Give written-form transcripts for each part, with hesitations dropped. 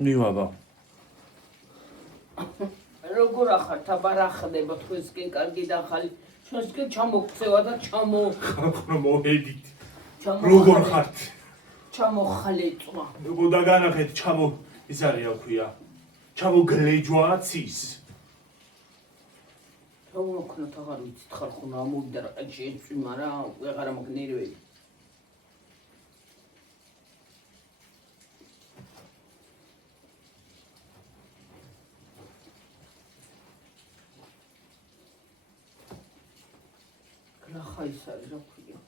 ნივაბა. როგორ ახართ აბარა ხდება თქვენსკენ კარგი და ახალი ჩვენსკენ ჩამოგწევა და ხალხო მოვედით. როგორ ხართ? ჩამოხალეწვა. როგორ დაგანახეთ ჩამო ის არის რა ქვია. ჩამოგლეჯვაცის. რა ვქნათ აღარ ვიცით ხალხო რა მოვიდა რა შეეწვიმა რა ვეღარა მაგნერველი. ხა ის არის რა ქვია.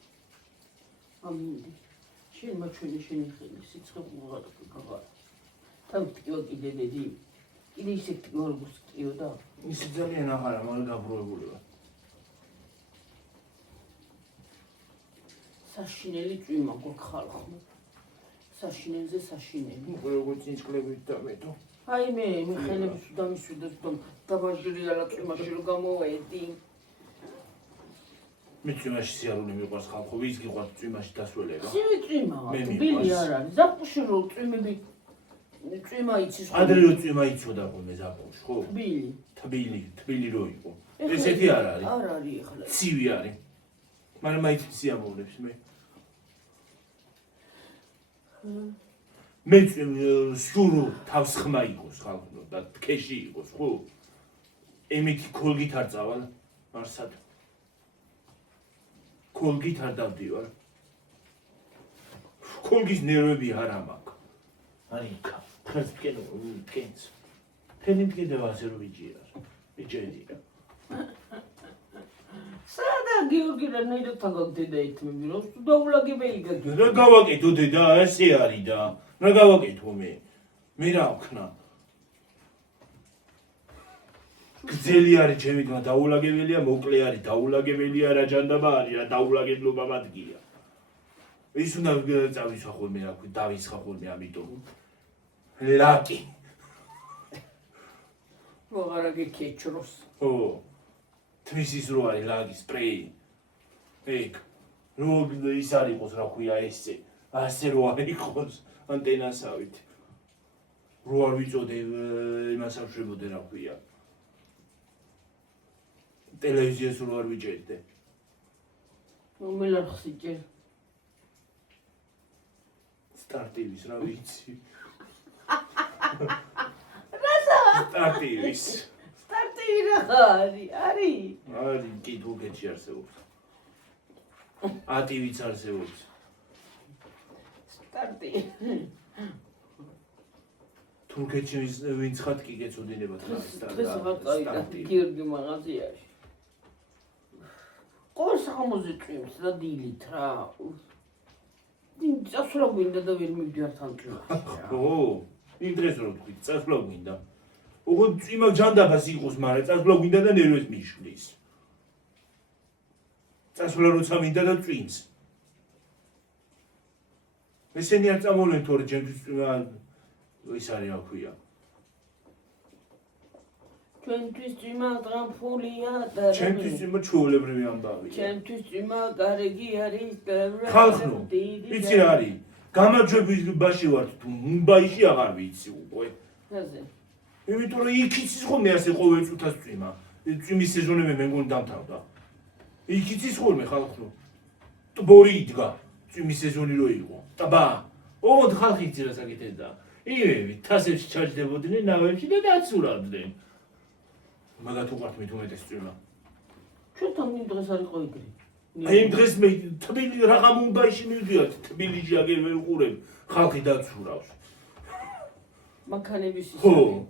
ამინდი. შენ მაჩვენე შენი ხელი სიცხე უღარ გაღარ. თავტკიო კიდე დედი. კიდე ისე გორგოს ტკიო და ის ძალიან აღარა მაგ გაბროებულა. საშინელი წვიმა გვაქვს ხალხო. საშინელზე საშინელი. როგორ წინწკლებით დამეთო. აი მე ხელებს დამისვიდოს და დაბაჟირიალა წვიმაში რომ გამოვედი. მე წვიმაში სიარული მიყვარს ხალხო, ვის გიყვარს წვიმაში დასველება? ცივი წვიმა, თბილი არ არის. ზაფხულში რო წვიმები წვიმა იცის. ადრე წვიმა იცოდა ხოლმე ზაფხულში, ხო? თბილი რო იყო. ესეთი არ არის. არ არის ახლა. ცივი არის. მაგრამ მაინც სიამოვნებს მე. მე სურო თავს ხმა იყოს ხალხო და თქეში იყოს, ხო? ემეთი ქოლგით არ წავალ, არსად. ქოლგით არ დავდივარ. ქოლგის ნერვები არ ამაქვს. არიქა, ხერს ფკენს. ფენი მტკიდება ასე რომ ვიჯერა. ვიჯერია. სადა გიორგი რანაირად თაგაგდედა ეთმები რომ დაულაგებელი გაგი. რა გავაკეთო დედა, ესე არის და რა გავაკეთო მე? მე რა ვქნა? გძელი არის ჩემი თმა დაულაგებელია, მოკლე არის დაულაგებელია, რა ჯანდაბა არის, რა დაულაგებლობა მადგია. ის უნდა წავისვა ხოლმე რა ქვია, დავისხა ხოლმე ამიტომ. ლაკი. ვაღარა გეკეჩროს. ო. თმის ის რო არის ლაკი სპრეი. ეგ. რო ის არ იყოს რა ქვია ესე. ასე რო არ იყოს ანტენასავით. რო არ ვიწოდე იმას არ შევოდე რა ქვია. ტელევიზიას რო არ ვიჭერდე. რომელარ ხსიჭერ. სტარტივის რა ვიცი. რასა? სტარტივის. სტარტივი რა არის? არის კი თურქეთში არსებობს. ატივიც არსებობს. სტარტივი. თურქეთში ვინც ხარ კი გეწოდინებათ რა სტარტივი. გიორგი მაღაზიაში. ყოველ საღამოზე წვიმს და დილით რა. წასვლა გვინდა და ვერ მივდივარ თან წვიმაში. ო, იმ დღეს რო თქვი, წასვლა გვინდა. ოღონდ წვიმა ჯანდაბას იყოს, მაგრამ წასვლა გვინდა და ნერვებს მიშლის. წასვლა როცა მინდა და წვიმს. ესენი არ წამოვლენ თორე ჩემთვის წვიმა ის არის რა ქვია. ჩვენთვის წვიმა ტრამფულია და ჩემთვის წვიმა ჩვეულებრივი ამბავია. ჩემთვის წვიმა გარეგი არის ხალხო, იცი რა არის? გამარჯვებაში ვართ თუ მუმბაიში აღარ ვიცი უკვე. რაზე? იმიტომ რომ იქ იცის ხოლმე ასე ყოველ წუთას წვიმა. წვიმის სეზონები მე მგონი დამთავრდა. იქ იცის ხოლმე ხალხო. ტბორი იდგა. წვიმის სეზონი რო იყო. ტბა. ოღონდ ხალხი იცი რა საკეთებდა. ივები თასებში ჩაჯდებოდნენ ნავებში და დაცურავდნენ. მაგათ უყვართ მით უმეტეს წვიმა. ჩვენთან იმ დღეს არ იყო იგრი. აი იმ დღეს მე თბილი რაღა მუმბაიში მივდივარ, თბილისში აგერ ვერ უყურებ, ხალხი დაცურავს. მანქანების ის. ხო.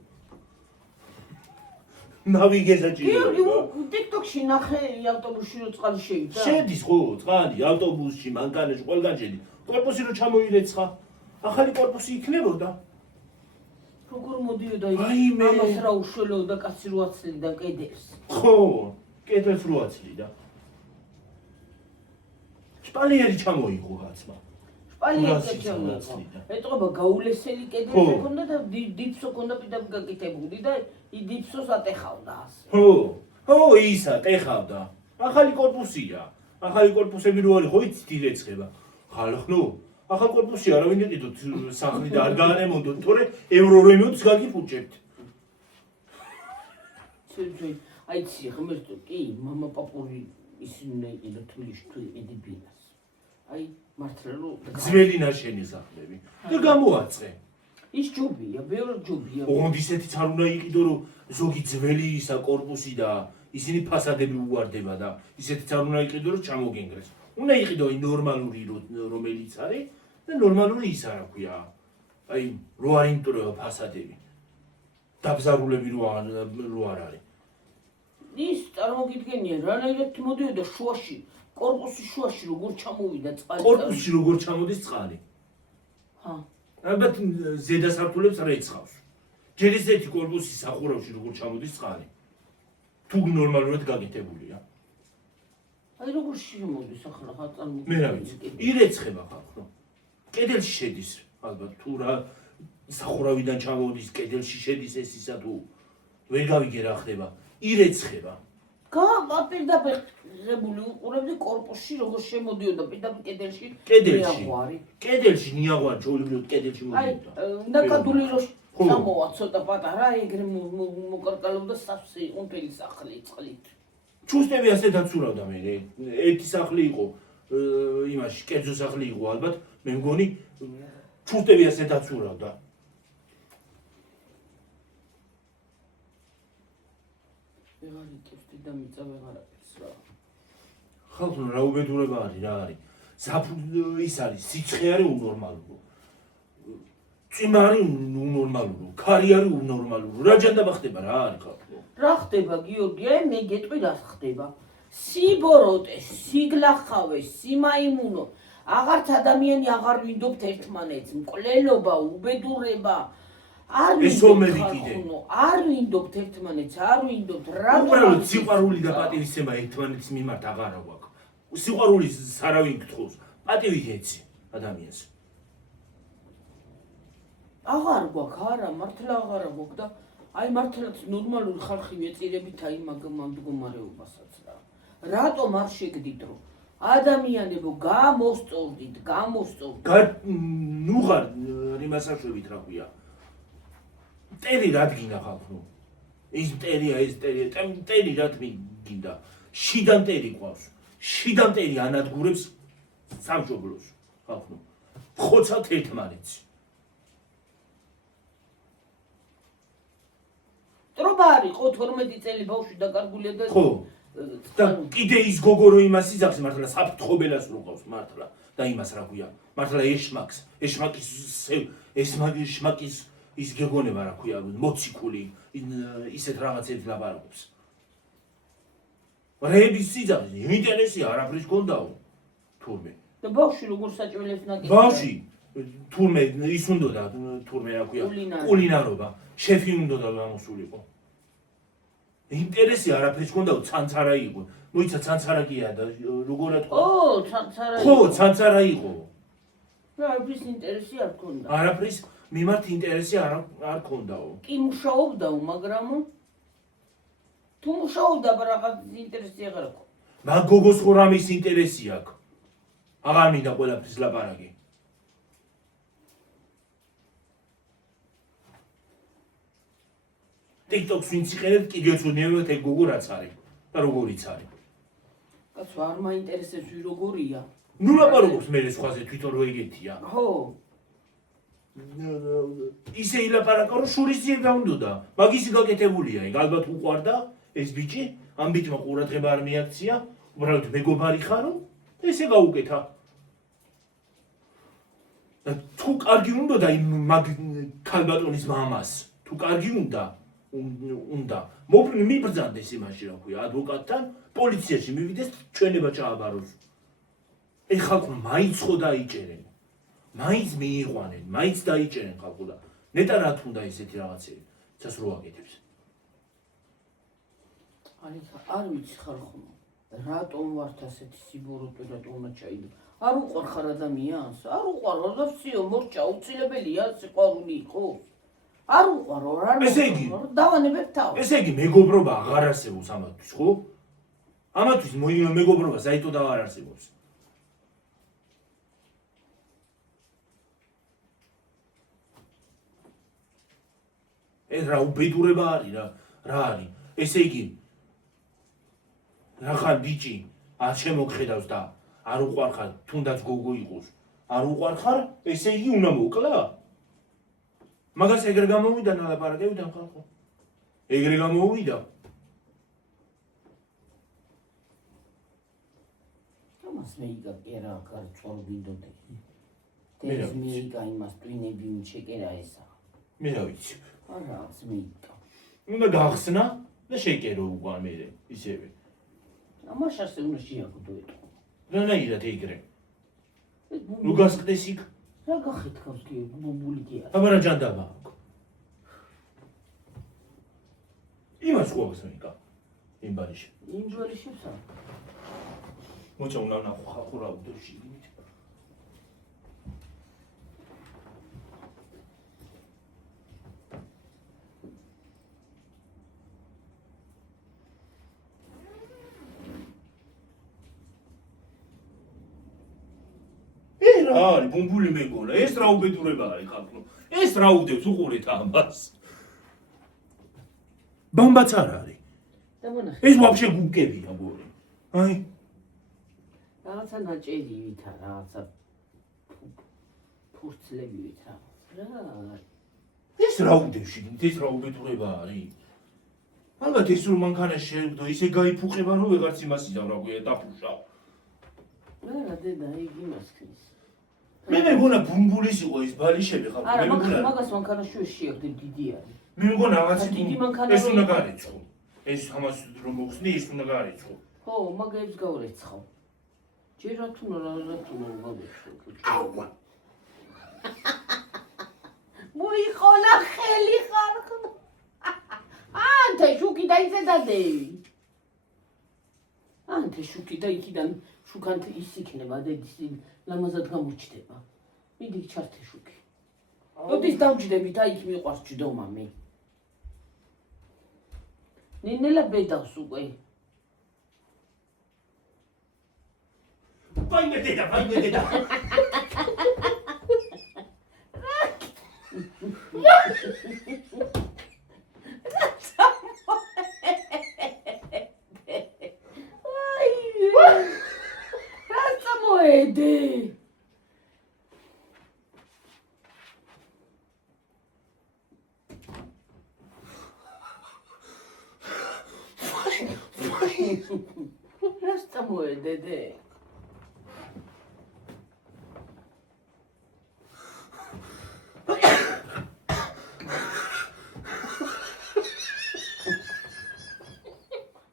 ნავიგეზა ჭირდება. გიორგი, TikTok-ში ნახე ავტობუსში რო წყალი შევიდა. შედის ხო, წყალი ავტობუსში, მანქანაში, ყველგან შედი. კორპუსი რო ჩამოირეცხა. ახალი კორპუსი იქნებოდა. როგორ მოდიოდა ის? აი მე ამას რა უშველოდა კაცი რო აცლიდა კედელს. ხო, კედელს რო აცლიდა. შპალიერი ჩამოიღო გაცმა. შპალიერი ჩამოიღო. ეტყობა გაულესელი კედელი ჰქონდა და დიფსო ჰქონდა პირდაპირ გაკეთებული და დიფსოს ატეხავდა ასე. ხო, ისა ტეხავდა. ახალი კორპუსია. ახალი კორპუსები რო არის ხო იცით ირეცხება. ხალხო, ახალ კორპუსში არავინ იყიდოთ სახლი და არ გაანემოდოთ, თორე ევრორემონტს გაგიფუჭებთ. აიცი ღმერთო, კი, მამა პაპური ისინი უნდა იყიდო თბილისში თუ იყიდებინას. აი, მართლა რომ ძველი ნაშენი სახლები და გამოაწყე. ის ჯობია, ბევრი ჯობია. ოღონდ ისეთიც არ უნდა იყიდო, რომ ზოგი ძველი ისა კორპუსი და ისინი ფასადები უვარდება და ისეთიც არ უნდა იყიდო, რომ ჩამოგენგრეს. უნდა იყიდო აი ნორმალური რომელიც არის და ნორმალური ის არა ქვია. აი რო არ იმტვრევა ფასადები. დაბზარულები რო არ არის. ის წარმოგიდგენია, რანაირად მოდიოდა შუაში, კორპუსის შუაში როგორ ჩამოვიდა წყალი. კორპუსში როგორ ჩამოდის წყალი? ჰა. ალბათ ზედა სართულებს რეცხავს. ჯერ ესეთი კორპუსის სახურავში როგორ ჩამოდის წყალი? თუ ნორმალურად გაკეთებულია. აი როგორ შემოდის ახლა ხა წარმოგიდგენია. მე რა ვიცი, ირეცხება ხალხო. კედელში შედის, ალბათ თუ რა სახურავიდან ჩამოდის, კედელში შედის ეს ისა თუ ვერ გავიგე რა ხდება. ირეცხება. პირდაპირ ღებული უყურებდი კორპუსში როგორ შემოდიოდა პირდაპირ კედელში. კედელში ნიაღვარი ჩაულებრივად კედელში მოდიოდა. აი ნაკადული რო სამოვა ცოტა პატარა ეგრე მოკარკალობდა სავსე იყო მთელი სახლი წყლით. ჩუსტები ასეთაც ურავდა მე. ერთი სახლი იყო იმაში, კერძო სახლი იყო ალბათ, მე მგონი ჩუსტები ასეთაც ურავდა. ვეღარ იკეთე და მიწა ვეღარ აკეთს რა. ხალხო რა უბედურება არის რა არის. ის არის სიცხე არის უნორმალური. წიმა არის უნორმალური, ქარი არის უნორმალური. რა ჯანდაბა ხდება რა არის ხალხო? რა ხდება გიორგი? აი მე გეტყვი რა ხდება. სიბოროტე, სიგლახავე, სიმაიმუნო, აღარც ადამიანი აღარ ვინდობთ ერთმანეთს, მკვლელობა, უბედურება. არ ვინდობთ ერთმანეთს, არ ვინდობთ რა. უბრალოდ სიყვარული და პატივისცემა ერთმანეთის მიმართ აღარ აქვს. სიყვარულის არავინ გთხოვს, პატივი ეცი ადამიანს. აღარ გვაქვს, არა, მართლა აღარ გვაქვს და აი მართლაც ნორმალური ხალხი ვეწირებით აი მაგ მდგომარეობასაც რა. რატომ არ შეგდით რომ ადამიანებო გამოსწორდით. ნუ ხარ იმასაშვებით რა ქვია. მტერი რა დგინდა ხალხო? ის მტერია, მტერი რა დგინდა? შიდა მტერი ყავს. შიდა მტერი ანადგურებს სამშობლოს ხალხო. ხოცავთ ერთმანეთს. ტრობა არის ხო 12 წელი ბავშვი დაკარგულია და ხო. და კიდე ის გოგო რო იმას იძახს მართლა საფრთხობელას რო ყავს მართლა და იმას რა ქვია? მართლა ეშმაკის ის გეგონება რა ქვია, მოციქული ისეთ რაღაცებს ლაპარაკობს. რეების სიძახის ინტერესი არაფრის გონდაო. თურმე. და ბავშვი როგორ საჭმელებს ნაკეთებს? ბავშვი თურმე ის უნდოდა თურმე რა ქვია? კულინარობა. შეფი უნდოდა გამოსულიყო. ინტერესი არაფრის გონდაო, ცანცარა იყო. მოიცა ცანცარა კია და როგორად ხო, ცანცარა იყო. ხო, ცანცარა იყო. არაფრის ინტერესი არ ქონდა. არაფრის მიმართ ინტერესი არ ქონდაო. კი მუშაობდაო, მაგრამ თუ მუშაობდა, რაღაც ინტერესი აღარ აქვს. მაგ გოგოს ხო რამის ინტერესი აქვს? აღარ მინდა ყველაფრის ლაპარაკი. TikTok-ს ვინც იყენებთ, კიდევ ცუდნიერად ეგ გოგო რაც არის და როგორიც არის. კაცო, არ მაინტერესებს ვი როგორია. ნუ ლაპარაკობს მე სხვაზე თვითონ რო ეგეთია. ხო. ისე ილაპარაკა რომ შურის ძიებ დაუნდოდა. მაგისი გაკეთებულია, ეგ ალბათ უყვარდა ეს ბიჭი, ამ ბიჭმა ყურადღება არ მიაქცია, უბრალოდ მეგობარი ხარო, ესე გაუკეთა. და თუ კარგი უნდოდა იმ მაგ ქალბატონის მამას, თუ კარგი უნდა მიბრძანდეს იმაში რა ქვია, ადვოკატთან, პოლიციაში მივიდეს, ჩვენება ჩააბაროს. ეხ ხალხო მაინც ხო დაიჭერენ. მაინც მიიყვანენ, მაინც დაიჭერენ ხალხო და ნეტა რა თუნდა ესეთი რაღაცები, ცას რო აკეთებს. არ ვიცი ხალხო, რატომ ვართ ასეთი სიბოროტე, რატომ უნდა ჩაიდო? არ უყვარ ხარ ადამიანს? არ უყვარ, რა ვსიო, მორჭა, უცილებელია სიყვარული იყოს? არ უყვარ, არ მოყვარ, დავანებებ თავს. ესე იგი მეგობრობა აღარ არსებობს ამათვის, ხო? ამათვის მეგობრობა საერთოდ აღარ არსებობს. ეს რა უბედურება არის რა არის ესე იგი რახან ბიჭი არ შემოგხედავს და არ უყვარხარ თუნდაც გოგო იყოს არ უყვარხარ ესე იგი უნდა მოკლა მაგას ეგრე გამოვიდა ნალაპარაკებიდან ხალხო ეგრე გამოვიდა ამას მეიგა კერა კარწორ ვიდოდე ეს მეიგა იმას ტვინები მიჩეკერა ესა მე რა ვიცი არა მეიგა უნდა გახსნა და შეკერო უყარ მე ისევე ამაშას უნდა შეაგდო ეტყო რანაირად ეგრე ნუ გასკდეს იქ რა გახეთქავს კი ბუბული კი არა აბა რა ჯანდაბა აქვს იმას ყავს მეიკა იმ ბარიში იმ ჯვარიშებსა მოცა უნდა ნახო ხალხო რა უდევში იმით რა არის ბუმბული მეგონა ეს რა უბედურება არის ხალხო ეს რა უდევს უყურეთ ამას ბამბაც არ არის და მონახე ეს ვაფშე გუკებია გორი აი რაღაცა ნაჭერივითა რაღაცა ფურცლებივით რა ეს რა უდევში ეს რა უბედურება არის ალბათ ეს რომ მანქანაში შევდო ისე გაიფუყება რომ ვეღარც იმას იზამ რა გვია დაფუშავ რა დედა იგი მასქნის მე მეგონა ბუმბულის იყო ეს ბალიშები ხალხო არა მაგას მანქანაში შეაგდებ დიდი არის მე მეგონა რაღაცი დიდი მანქანა ეს უნდა გარეცხო ეს ამას რომ მოხსნი ეს უნდა გარეცხო ხო მაგებს გავრეცხავ ჯერ რა თუნო გავეცხო აუა მოიხონა ხელი ხალხო ანთე შუქი და ისე დადევი ანთე შუქი და იქიდან შუქანთ ის იქნება დედის ლამაზად გამოჩდება მიდი ჩართე შუქი ოდის დავჯდები და იქ მიყვარს ჯდომა მე ნინელა ბედავს უკვე ვაიმე დედა Ede. Rasta moedede.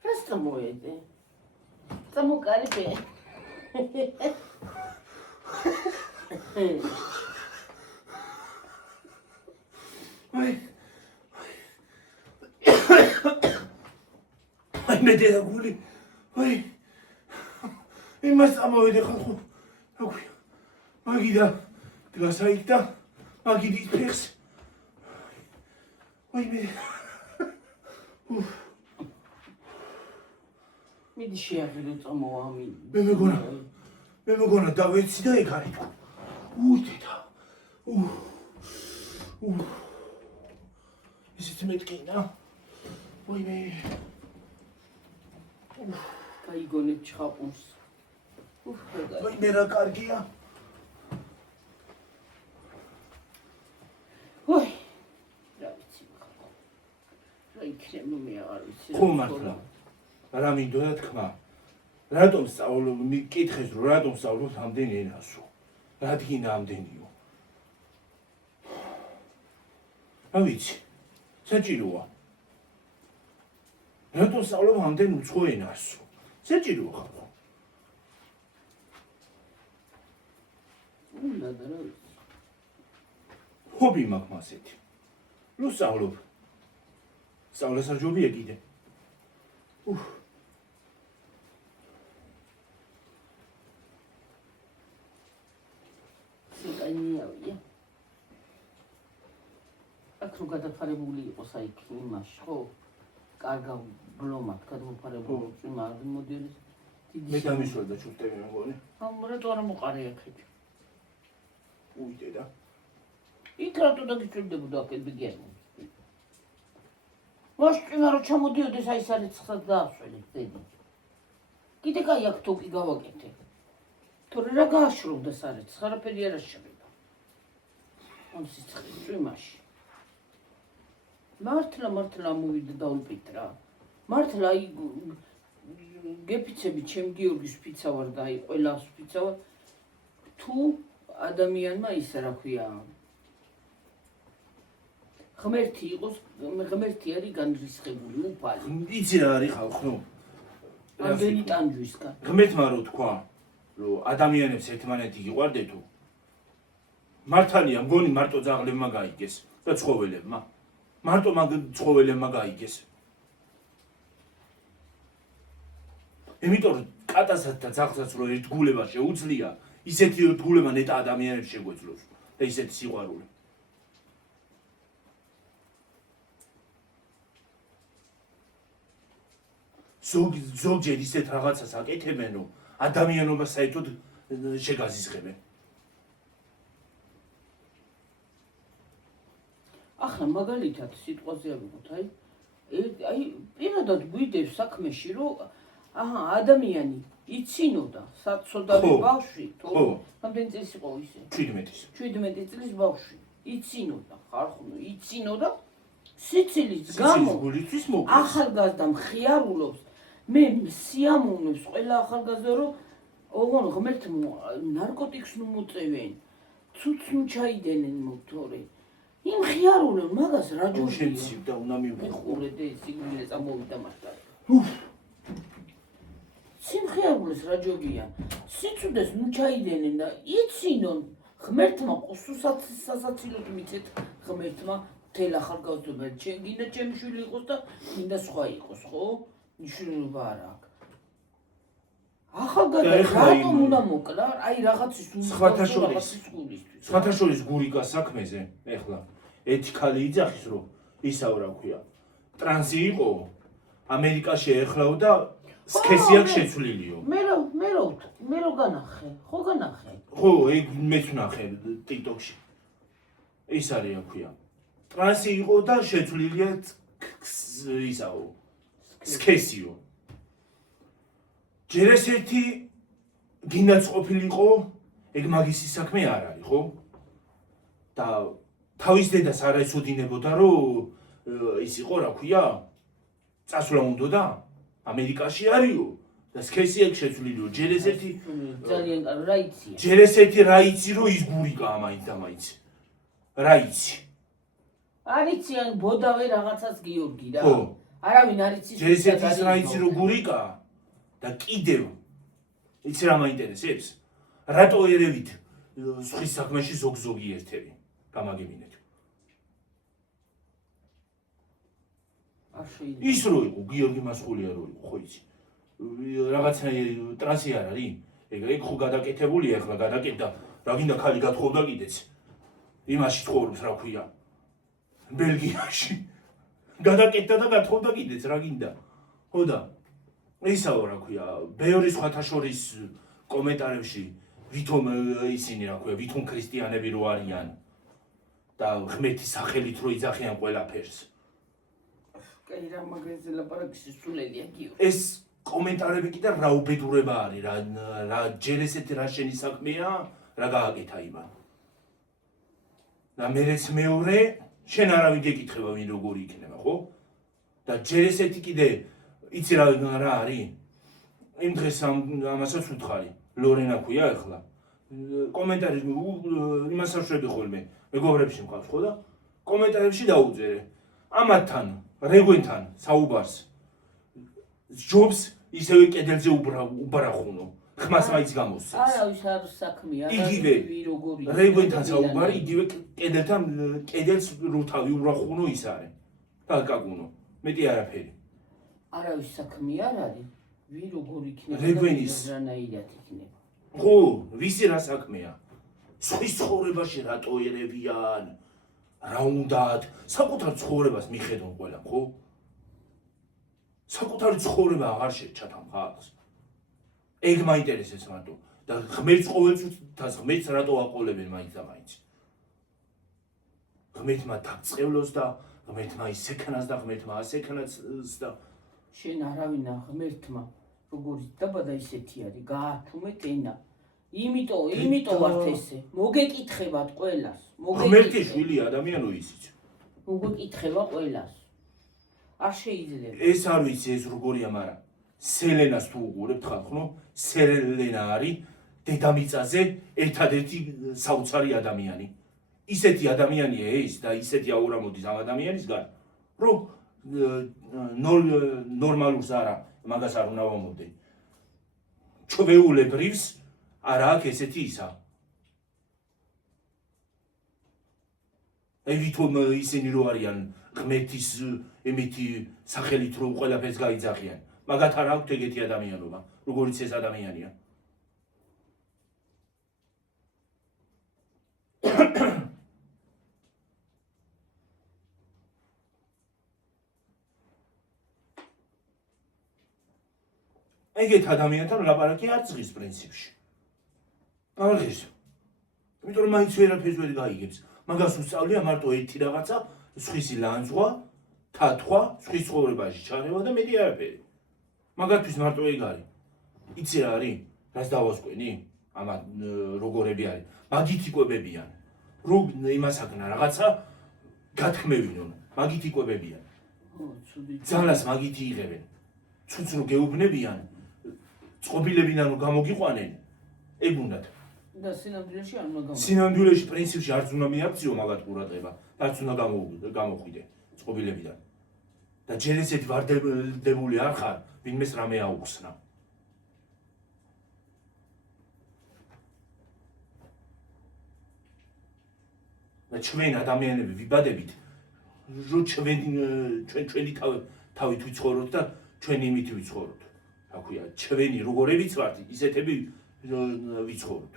Rasta moede. Stamo cariche. აი მე დედა გული აი იმას ამოვიდე ხალხო აგვი მაგიდა დგასაიქდა მაგიდის ფეხს აი მე მიდი შეაგდო წამოვამი მე მეგონა დავეცი და ეგ არის დედა ისიც მეტკინა ვაიმე გაიგონებ ჩხაპუნს ვაიმე რა კარგია ой რა ვიცი ხალხო რა იქნება მე არ ვიცი ხო მართლა რა მინდოდა თქმა რატომ სწავლობ მიკითხეს რომ რატომ სწავლობ ამდენი ენასო რადგან ამდენიო რა ვიცი საჭიროა რატომ სწავლობ ამდენ უცხო ენასო საჭიროა ხალხო უნდა და რა ჰობი მაქვს მასეთი ნუ სწავლობ სწავლას არ ჯობია კიდე სიკანიავია აქ რო გადაფარებული იყოს აი იმაში ხო კარგა ბლომად გადმოფარებული წვიმა არ მოდიოდეს მე დამისვლა ჩუტები მეგონი ამ რატო არ მოყარე აქეთ უი დედა იქ რატო დაგიჭირდებოდა აქეთ ბიგერმო მოშწინა რომ ჩამოდიოდეს აი ეს არის 9 დაასვენეთ დედი. კიდე კაი აქ თუკი გავაკეთე. თორე რა გააშროვდა სარეთს, არაფერი არ შეშრება. ამ სიცხეს წვიმაში. მართლა მოვიდა დაულპით რა. მართლა აი გეფიცები ჩემ გიორგის ფიცა ვარ და აი ყველას ფიცა ვარ. თუ ადამიანმა ისა რა ქვია ღმერთი იყოს, ღმერთი არის განრისხებული, უფალი. იცი რა არის ხალხო? ამდენი ტანჯვისგან. ღმერთმა რო თქვა, რომ ადამიანებს ერთმანეთი გიყვარდეთ თუ მართალია, მგონი მარტო ძაღლებმა გაიგეს და ცხოველებმა. მარტო მაგ ცხოველებმა გაიგეს. იმიტომ რომ კატასაც და ძაღლსაც რო ერთგულება შეუძლია, ისეთი ერთგულება ნეტა ადამიანებს შეგვეძლოს და ისეთი სიყვარული. ზოგჯერ ისეთ რაღაცას აკეთებენ, რომ ადამიანობას საერთოდ შეგაზისხებენ. ახლა მაგალითად სიტყვაზე ავიღოთ, აი პირადად გვიდევს საქმეში, რომ ადამიანი იცინოდა საცოდავი ბავშვი, ხო. რამდენი წლის იყო ისე? 17 წლის ბავშვი. იცინოდა, ხარხუნო, იცინოდა სიცილის გამო გულისთვის მოკლა. ახალგაზრდა მხიარულობს, მე სიამოვნებს ყველა ახალგაზრდა, რომ ოღონ ღმერთმა ნარკოტიკს ნუ მოწევენ, ცუცს ნუ ჩაიდენენ მოთორე. იმ ხიარულებ მაგას რა ჯობია? შენცივ და უნდა მიხურე და სიგნალე წამოვიდა მასთან. სიმხიარულეს რა ჯობია? სიცუდეს ნუ ჩაიდენენ და იცინონ ღმერთმა სასაცილოდ მიცეთ ღმერთმა თელ ახალგაზრდობა ჩემ გინდა ჩემი შვილი იყოს და გინდა სხვა იყოს, ხო? მნიშვნელობა არ აქვს. ახალგაზრდა რატომ უნდა მოკლა? აი რაღაცის სხვათა შორის გურიკას საქმეზე, ეხლა ერთი ქალი იძახის, რომ ისაო რა ქვია, ტრანსი იყო, ამერიკაში ეხლაო და სქესი აქვს შეცვლილიო. მე რო განახე, ხო განახე? ხო, ეგ მეც ვნახე TikTok-ში. ის არის რა ქვია. ტრანსი იყო და შეცვლილია ისაო, სქესიო. ჯერ ეს ერთი გინდაც ყოფილიყო, ეგ მაგისი საქმე არ არის, ხო? და თავის დედას არ ეცოდინებოდა, რომ ის იყო რა ქვია, წასვლა უნდოდა, ამერიკაში არისო და სქესი ეგ შეცვლილიო. ჯერ ეს ერთი ძალიან რა იცია. ჯერ ეს ერთი რა იცი, რომ ის გურიკა ამაით და მაიც. რა იცი? არ იცი ან ბოდავე რაღაცას გიორგი რა. ხო. არავინ არ იცის. ჯერ ეს ერთი რა იცი, რომ გურიკა და კიდევ იცი რა მაინტერესებს? რატო ერევით სხვის საქმეში ზოგი ერთები გამაგებინეთ. ის რო იყო გიორგი მასხულია რო იყო, ხო იცი. რაღაცნაირი ტრანსი არ არის? ეგ ხო გადაკეთებულია, ახლა გადაკეთდა, რა გინდა ქალი გათხოვდა კიდეც. იმაში ცხოვრობს რა ქვია. ბელგიაში. გადაკეთდა და გათხოვდა კიდეც, რა გინდა. ხო და ისაო რა ქვია, ბევრი სხვათა შორის კომენტარებში ვითომ ისინი რა ქვია, ვითომ ქრისტიანები რო არიან და ღმერთის სახელით რო იძახიან ყველაფერს. კაი რა მაგაზე ლაპარაკი სულელია გიორგი. ეს კომენტარები კიდე რა უბედურება არის, რა ჯერ ესეთი რა შენი საქმეა, რა გააკეთა იმან. და მერეც მეორე, შენ არავინ გეკითხება ვინ როგორი იქნება, ხო? და ჯერ ესეთი კიდე იცი რა არის? იმ დღეს ამასაც უთხარი, ლორენა ქვია ახლა. კომენტარებში იმას აშვები ხოლმე, მეგობრებში მყავს, ხო და კომენტარებში დაუწერე. ამათთან, რეგვენთან საუბარს. ჯობს ისევე კედელზე უბრახუნო. ხმას მაიც გამოსცეს. არავის არ საქმეა, იგივე როგორი. რეგვენთან საუბარი, იგივე კედელს რუთავი უბრახუნო ის არის. დაკაკუნო. მეტი არაფერი. არავის საქმე არ არის, ვინ როგორი იქნება, რეგვენის რანაირად იქნება. ხო, ვისი რა საქმეა? სხვის ცხოვრებაში რატო ერევიან? რა უნდათ? საკუთარ ცხოვრებას მიხედონ ყველა, ხო? საკუთარი ცხოვრება აღარ შეჩათ ამ ხალხს. ეგ მაინტერესებს მარტო და ღმერთს ყოველწუთას ღმერთს რატო აყოლებენ მაინც და მაინც. ღმერთმა დაგწყევლოს და ღმერთმა ისექნას და ღმერთმა ასექნას და შენ არავინა ღმერთმა როგორიც დაბადა ისეთი არის გაართუმეთ ენა იმიტომ ვართ ესე მოგეკითხებათ ყველას ღმერთი შვილი ადამიანო ისიც მოგეკითხება ყველას არ შეიძლება ეს არ ვიცი ეს როგორია მაგრამ სელენას თუ უყურებთ ხალხო სელენა არის დედამიწაზე ერთადერთი საოცარი ადამიანი ისეთი ადამიანია ეს და ისეთი აურა მოდის ამ ადამიანისგან რომ ნორმალურს არა მაგას არ უნდა ვამოდე ჩვეულებრივს არ აქვს ესეთი ისა ვითომ ისინი რო არიან ღმერთის იმითი სახელით რომ ყველაფერს გაიძახიან მაგათ არ აქვს ეგეთი ადამიანობა როგორიც ეს ადამიანია ეგეთ ადამიანთან ლაპარაკი არ წღის პრინციპში. არ ღირს. იმიტომ რომ მაინც ვერაფერს ვერ გაიგებს. მაგას უსწავლია მარტო ერთი რაღაცა, სხვისი ლანძღვა, თათხვა, სხვის ცხოვრებაში ჩარევა და მეტი არაფერი. მაგათთვის მარტო ეგ არის. იცი რა არის? რას დავასკვენი? ამა როგორები არის? მაგით იკვებებიან. რომ იმასაგნა რაღაცა გათქმევინონ. მაგით იკვებებიან. ძალას მაგით იღებენ. ცუც რო გეუბნებიან წყობილებიდან რომ გამოგიყვანენ ეგ უნდათ და სინამდვილეში არ უნდა გამო სინამდვილეში პრინციპში არც უნდა მიაქციო მაგათ ყურადღება არც უნდა გამოხვიდე წყობილებიდან და ჯერ ესეთი ვარდებული არ ხარ ვინმეს რამე აუხსნა და ჩვენ ადამიანები ვიბადებით რომ ჩვენი თავით ვიცხოვროთ და ჩვენ იმით ვიცხოვროთ. რა ქვია, ჩვენი როგორებიც ვართ, ისეთები ვიცხოვროთ.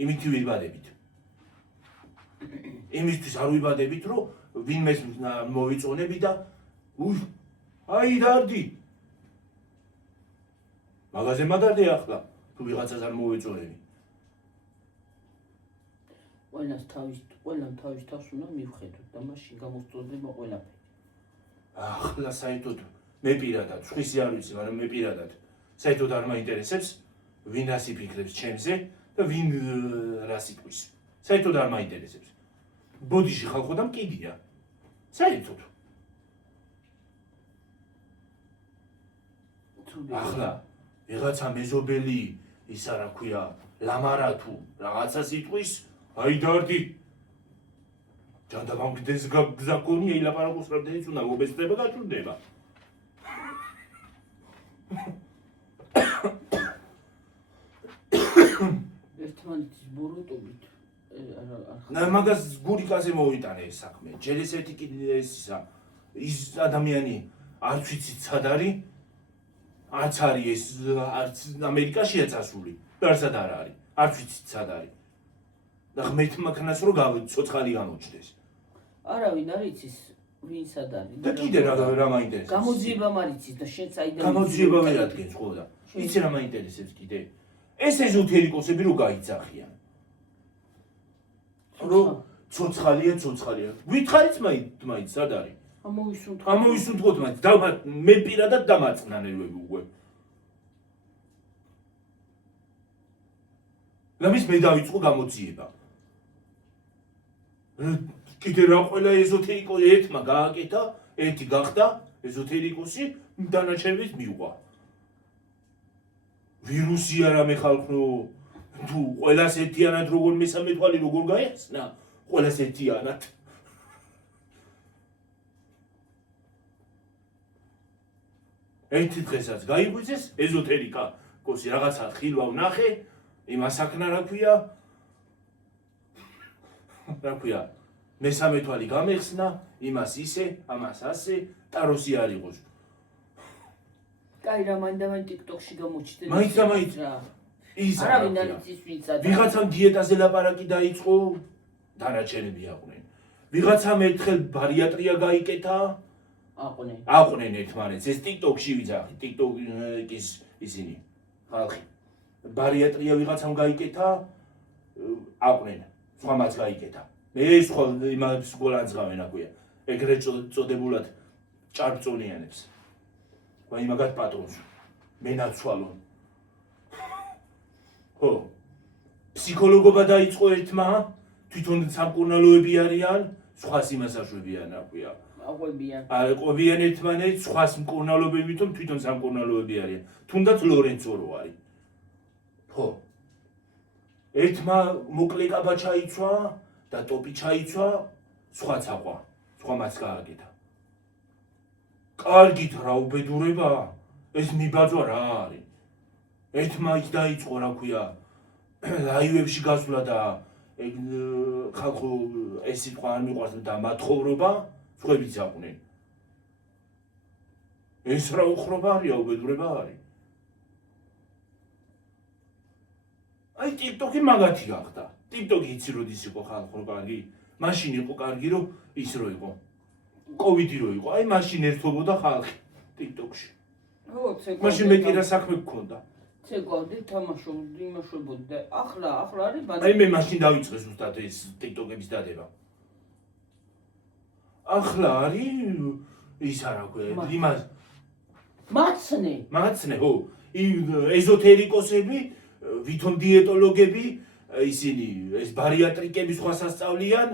იმით ვიბადებით. იმისთვის არ ვიბადებით, რომ ვინმეს მოვიწონები და აი დარდი. მაგაზე მადარდი ახლა, თუ ვიღაცას არ მოვიწონები. ყველამ თავის თავს უნდა მივხედოთ და მაშინ გამოსწორდება ყველაფერი. ახლა საერთოდ მე პირადად, სხვისი არ ვიცი, მაგრამ მე პირადად საერთოდ არ მაინტერესებს ვინ რას იფიქრებს ჩემზე და ვინ რას იტყვის. საერთოდ არ მაინტერესებს. ბოდიში ხალხო და მკიდია. საერთოდ. ახლა ვიღაცა მეზობელი ისა რა ქვია, ლამარა თუ რაღაცას იტყვის, აი დარდი. ჯანდა გამგდეს გზა გონია ილაპარაკოს რამდენიც უნდა მობესწრება გაჭრდება. ერთმანეთის ბოროტობით მაგას გურიკაზე მოვიტანე ეს საქმე. ჯერ ესეთი კიდე ის ადამიანი არც ვიცით სად არის, არც არის ეს არც ამერიკაშია წასული, არცად არ არის. არც ვიცით სად არის. და ღმერთმა ქნას რომ ცოცხალი გამოჩნდეს. არავინ არ იცის ვინ სად არის და კიდე რა მაინტერესებს? გამოძიება მარიცის და შენ საიდან გამოძიება ვერ ადგენს ხო და იცი რა მაინტერესებს კიდე? ეს ეზოთერიკოსები რო გაიძახიან. რომ ცოცხალია. გითხარით მაინც სად არის? ამოვისუნთქოთ მაინც. მე პირადად დამაწყნანელვები უკვე. ლამის მე დავიწყო გამოძიება. კიდე რა ყველა ეზოთერიკოსი ერთმა გააკეთა, ერთი გახდა ეზოთერიკოსი, დანარჩენებს მიუღვა. ვირუსი არა მე ხალხო, თუ ყველას ერთიანად როგორ მესამე თვალი როგორ გაიხსნა, ყველას ერთიანად. ერთი დღესაც გაიგვიძეს ეზოთერიკა, კოსი რაღაცა ხილვა ვნახე, იმას აქნა რა ქვია, მესამე თვალი გამეხსნა, იმას ისე, ამას ასე, ტაროსი არ იყოს. კაი რა მანდამან TikTok-ში გამოჩნდა. მაინც ის არავინ არ იცის ვინც არის. ვიღაცამ დიეტაზე ლაპარაკი დაიწყო, დანარჩენები აყვნენ. ვიღაცამ ერთხელ ბარიატრია გაიკეთა, აყვნენ ერთმანეთს. ეს TikTok-ში ვიძახი, TikTok-ის ისინი, ხალხი. ბარიატრია ვიღაცამ გაიკეთა, აყვნენ, სხვამაც გაიკეთა. მე სხვა იმებს გოლანძღავენ აქვია. ეგრეთ წოდებულად ჭარბწონიანებს. ვაი მაგათ პატრონს მენაცვალონ. ხო. ფსიქოლოგობა დაიწყო ერთმა, თვითონ სამკურნალოები არიან, სხვას იმას აშვებიან, რა ქვია. აყვებიან. ყვებიან ერთმანეთს, სხვას მკურნალობები, თვითონ სამკურნალოები არიან. თუნდაც ლორენცო რო არის. ხო. ერთმა მოკლე კაბა ჩაიცვა და ტოპი ჩაიცვა, სხვაც აყვა, სხვა მას გააკეთა. კარგით რა უბედურება, ეს მიბაძვა რა არის. ერთმა ის დაიწყო, რა ქვია, ლაივებში გასვლა და ხალხო ეს სიტყვა არ მიყვარს და მათხოვრობა, სხვებიც აყვნენ. ეს რა უხრობა არია, უბედურება არის. აი TikTok-ი მაგათი გახდა. TikTok-ი იცი როდის იყო ხალხო კარგი? მაშინ იყო კარგი რომ ის რო იყო. COVID-ი რო იყო. აი მაშინ ერთობოდა ხალხი TikTok-ში. ხო, ცეკვა. მაშინ მე კი რა საქმე გქონდა. ცეკვავდი, თამაშობდი, იმაშობოდი და ახლა არის აი მე მაშინ დავიწყე ზუსტად ეს TikTok-ების დადება. ახლა არის ის არა ქვია, იმას მაცნე, ხო. ეზოთერიკოსები, ვითომ დიეტოლოგები, ისინი ეს ბარიატრიკები სხვა სასწავლიან,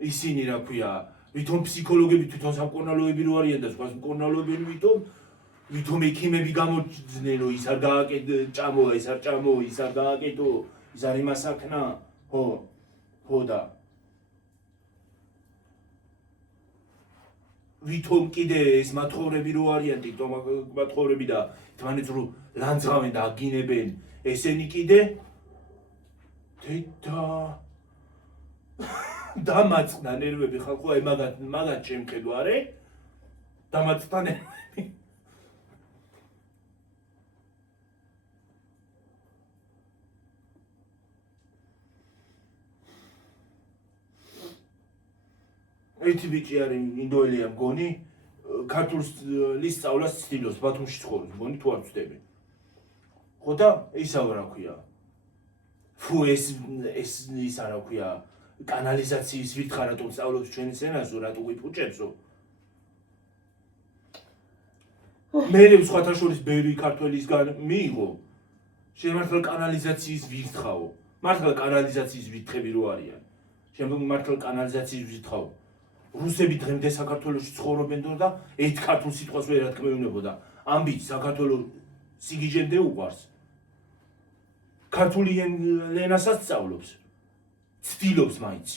ისინი რა ქვია, ვითომ ფსიქოლოგები, თვითონ სამკურნალოები რო არიან და სხვა მკურნალოები ვითომ ექიმები გამოჩნდნენ, რომ ის არ გააკეთო, ჭამოა, ის არ ჭამოა, ის არ გააკეთო, ის არ იმასაქნა, ხო, ხო და ვითომ კიდე ეს მათხოვრები რო არიან, TikTok მათხოვრები და თმანეთს რო ლანძღავენ და აგინებენ, ესენი კიდე დამაწყდა ნერვები ხალხო, აი მაგათ შემხედვა არე? დამაწყდა ნერვები. ერთი ბიჭი არის ინდოელია მგონი, ქართულის სწავლას ცდილობს, ბათუმში ცხოვრობს, მგონი თუ არ ვცდები. ხო და ისავ რა ქვია. ფუ ეს არა ქვია, კანალიზაციის ვითხა რატომ სწავლობს ჩვენი სენასო, რატო გვიფუჭებსო. მე სხვათა შორის ბევრი ქართველისგან მიიღო, შემართლა კანალიზაციის ვითხაო. მართლა კანალიზაციის ვითხები რო არიან. მართლა კანალიზაციის ვითხაო. რუსები დღემდე საქართველოში ცხოვრობენ და ერთ ქართულ სიტყვას ვერ ატკბეუნებოდა. ამბიც საქართველოს სიგიჟემდე უყვარს. ქართული ენასაც სწავლობს. ცდილობს მაინც.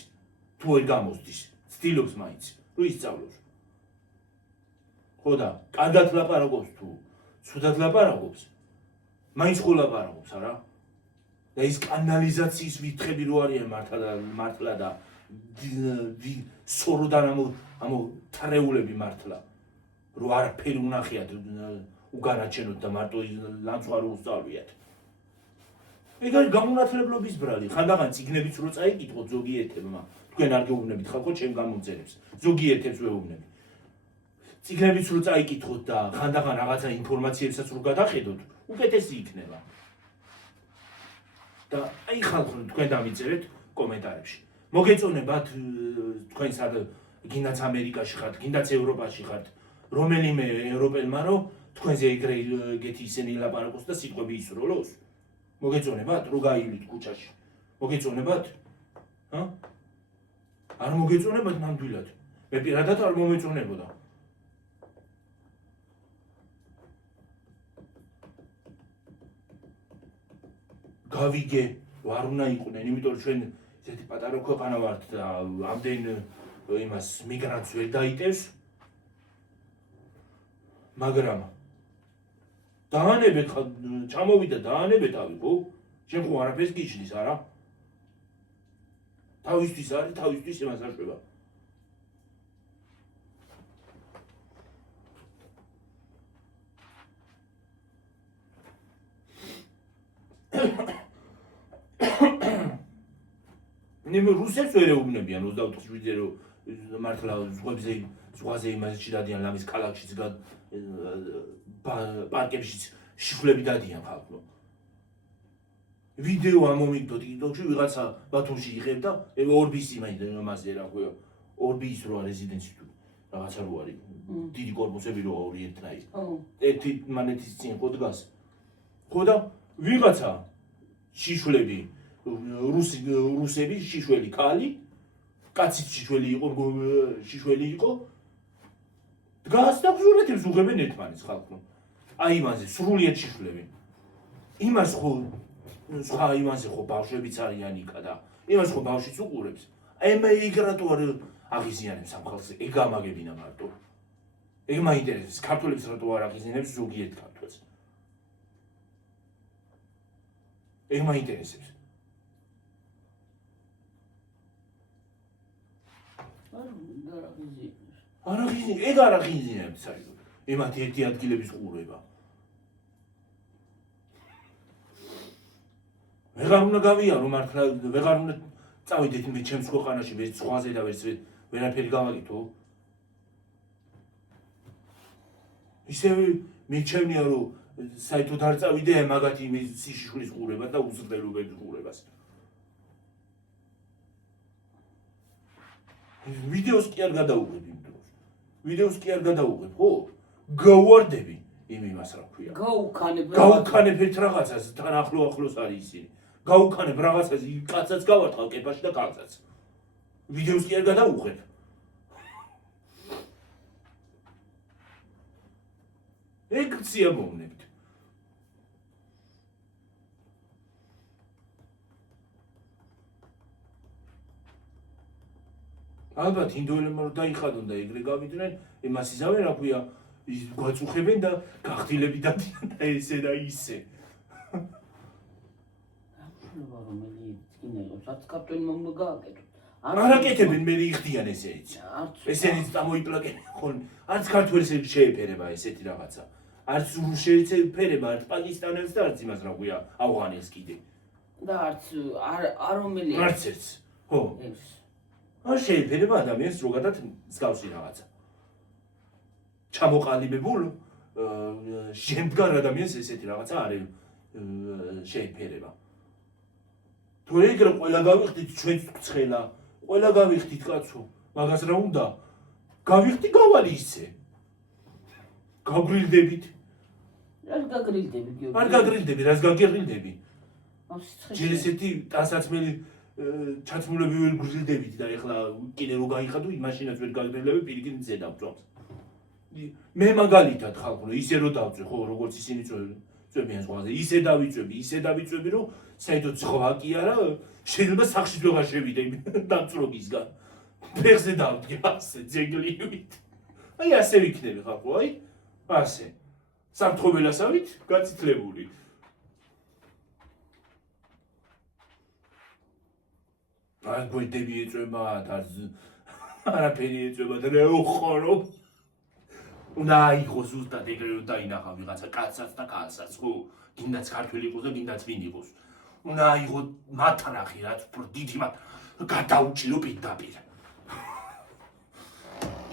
თუ ვერ გამოსდის, ცდილობს მაინც, რომ ისწავლოს. ხო და კარგად ლაპარაკობს თუ ცუდად ლაპარაკობს, მაინც ხო ლაპარაკობს, არა? და ის კანალიზაციის ვითხები რო არიან მართლა და სოროდან ამო თარეულები მართლა, რო არაფერი უნახიათ უგანაჩენოთ და მარტო ლანცვარო უსწავლიათ. ეგ არის გამონათლებლობის ბრალი. ხანდახან წიგნებიც რო წაიკითხოთ ზოგიერთებმა, თქვენ არ გეუბნებით ხალხო ჩემ გამომწერებს, ზოგიერთებს ვეუბნები. წიგნებიც რო წაიკითხოთ და ხანდახან რაღაცა ინფორმაციებსაც რო გადახედოთ, უკეთესი იქნება. და აი ხალხო თქვენ დამიწერეთ კომენტარებში. მოგეწონებათ თქვენ სად გინდაც ამერიკაში ხართ, გინდაც ევროპაში ხართ, რომელიმე ევროპელმა რომ თქვენზე ეგრეთი ისინი ლაპარაკოს და სიტყვები ისროლოს? მოგეწონებათ რო გაივლით ქუჩაში? მოგეწონებათ? არ მოგეწონებათ ნამდვილად. მე პირადად არ მომეწონებოდა. გავიგე, არ უნდა იყვნენ, იმიტომ რომ ჩვენ ესეთი პატარა ქვეყანა ვართ და ამდენ იმას მიგრანტს ვერ დაიტევს. მაგრამ დაანებეთ, ჩამოვიდა დაანებეთ ავიღო, შენ ხო არაფერს გიჩნის, არა? თავისთვის არის, თავისთვის იმას აშვება. ნიმ რუსებს ვერ ეუბნებიან 24-ზე რომ მართლა ზღვაზე იმასში დადიან ლამის ქალაქშიც პარკებშიც შიფლები დადიან ხალხო. ვიდეო ამომიგდო TikTok-ში ვიღაცა ბათუმში იღებდა ორბის იმაზე რა ქვია ორბის როა რეზიდენცი თუ რაღაცა რო არის დიდი კორპუსები როა ორი ერთნაირი ხო ერთი მანეთის წინ ხო დგას ხო და ვიღაცა შიშველი რუსები შიშველი ქალი კაცი შიშველი იყო დგას და გზურეთებს უღებენ ერთმანეთს ხალხო აი იმაზე სრულიად შიშვლები იმას ხო სხვა იმაზე ხო ბავშვებიც არიან იქა და იმას ხო ბავშვიც უყურებს ემიგრატო არ აღიზიანებს ამ ხალხს ეგ ამაგებინა მარტო ეგ მაინტერესებს ქართველებს რატო არ აღიზიანებს ზოგიერთ ქართველს ეგ მაინტერესებს ეგ არ აღიზიანებს საერთოდ ემათი ერთი ადგილების ყურება ვეღარ უნდა გავიარო მართლა ვეღარ უნდა წავიდეთ მე ჩემს ქვეყანაში მე სხვაზე და ვერაფერი გავაკეთო ისევ მიჩემნია რომ საერთოდ არ წავიდე მაგათი მე სიშიშვილის ყურება და უზრდელობების ყურებას ვიდეოს კი არ გადაუღებ იმ დროს ვიდეოს კი არ გადაუღებ ხო გავარდები იმ იმას რა ქვია გავუქანებ ერთ რაღაცას თან ახლოს არის ისინი გავუქანებ რაღაცას კაცაც გავარტყავ კეფაში და კაცაც ვიდეოს კი არ გადაუღებ ეგ ციამოვნებთ ალბათ ინდოელებმა რომ დაიხადონ და ეგრე გავიდნენ იმას იზავენ რა ქვია გვაწუხებენ და გახდილები დადიან და ესე და ისე არ აკეთებენ მე იხდიან ესენიც ესენიც წამოიპლაკებენ ხოლმე არც ქართველს შეეფერება ესეთი რაღაცა არც შეეფერება არც პაკისტანელს და არც იმას რა ქვია ავღანელს კიდე და არ რომელი არც ერთს ხო არ შეეფერება ადამიანს ზოგადად მსგავსი რაღაცა ჩამოყალიბებულ შემდგარ ადამიანს ესეთი რაღაცა არ შეეფერება თუ ეგრე ყველა გავიხდით ჩვენც ცხელა ყველა გავიხდით კაცო მაგას რა უნდა გავიხდი გავალი ისე გაგვირდებით არ გაგრილდები არ გაგრილდები რას გაგერილდები ჯერ ესეთი ტანსაცმელი ჩაცმულები ვერ გრილდებით და ეხლა კიდე რო გაიხადო იმაშინაც ვერ გაგრილდები პირიქით მძე დავწვავს მე მაგალითად ხალხო ისე რო დავწვე ხო როგორც ისინი წვებიან ზღვაზე ისე დავიწვები რომ საერთოდ ზღვა კი არა შეიძლება სახში ვეღარ შევიდე დამწრობისგან ფეხზე დავდგე ასე ძეგლივით აი ასე ვიქნები ხალხო აი ასე სამთხოველასავით გაცითლებული არ გვერდები ეწვებათ არაფერი ეწვებათ რა უხორო უნდა აიღოს ზუსტად ეგრე რომ დაინახავ ვიღაცა კაცსაც და ქალსაც ხო გინდაც ქართველი იყოს და გინდაც ვინ იყოს უნდა აიღო მათანახი რაც უფრო დიდი გადაუჭირო პირდაპირ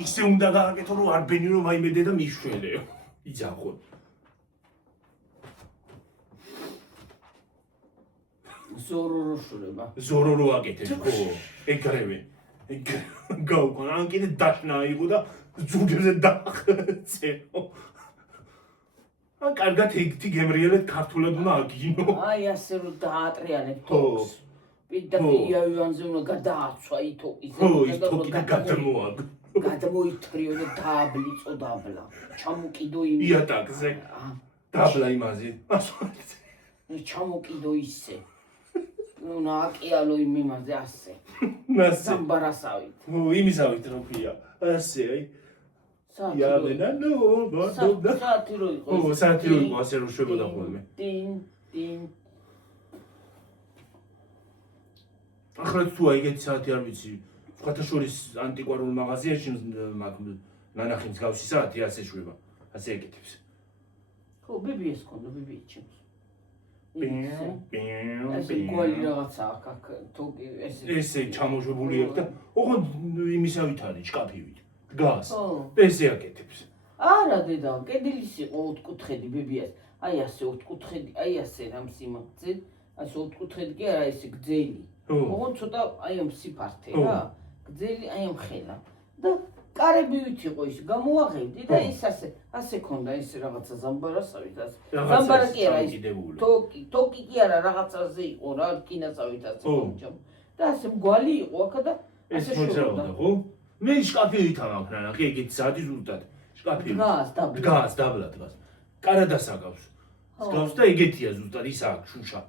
ისე უნდა გააკეთო რომ არ ბენი რომ აიმედე და მიშველეო იძახო ზორო რო აკეთებ ხო ეგრევე გავუკან ან კიდე დაშნა აიღო და ზუგებზე დაახცეო ან კარგად ეგეთი გემრიელად ქართულად უნდა აგინო აი ასე რომ დაატრიალებ თოქს პირდაპირ იავანზე უნდა გადააცვა ითოკი ხო ის თოკი და გადამოითრიო და დააბლიწო დაბლა ჩამოკიდო იმ იატაკზე დაბლა იმაზე ჩამოკიდო ისე უნდა აკიალო იმ იმაზე ასე სამბარასავით იმისავით რო ქვია ასე აი იავენა ნო საათი რო იყო ასე რო შვებოდა ხოლმე ტინ ახლა თუ აიგეთ საათი არ ვიცი სხვათა შორის ანტიკვარულ მაღაზიაში ნანახი მსგავსი საათი ასე შვება ასე ეკეთებს ხო ბიბიეს ქონდა ბიბიე ჩემს ესე გვალი რაღაცა აქ თოკი ესე ჩამოშვებული აქვს და ოღონდ იმისავით არის შკაფივით დგას ესე აკეთებს არა დედა კედლის იყო ოთხკუთხედი ბიბიას აი ასე ოთხკუთხედი აი ასე რამ სიმაღლე ასე ოთხკუთხედი კი არა ესე გძელი ოღონდ ცოტა აი ამ სიფართე რა გძელი აი ამ ხელა და კარებივით იყო ის გამოაღებდი და ის ასე ქონდა ის რაღაცა ზამბარასავით ასე ზამბარა კი არა ის თოკი კი არა რაღაცაზე იყო რა კინასავით ასე ხომჭამ და ასე მგვალი იყო აქა და ეს მოძრაობდა ხო მე შკაფით ამაქნა რა კი საათი ზუსტად შკაფი დგას დაბლა დგას კარადას აგავს გავს და ეგეთია ზუსტად ის აქვს შუშა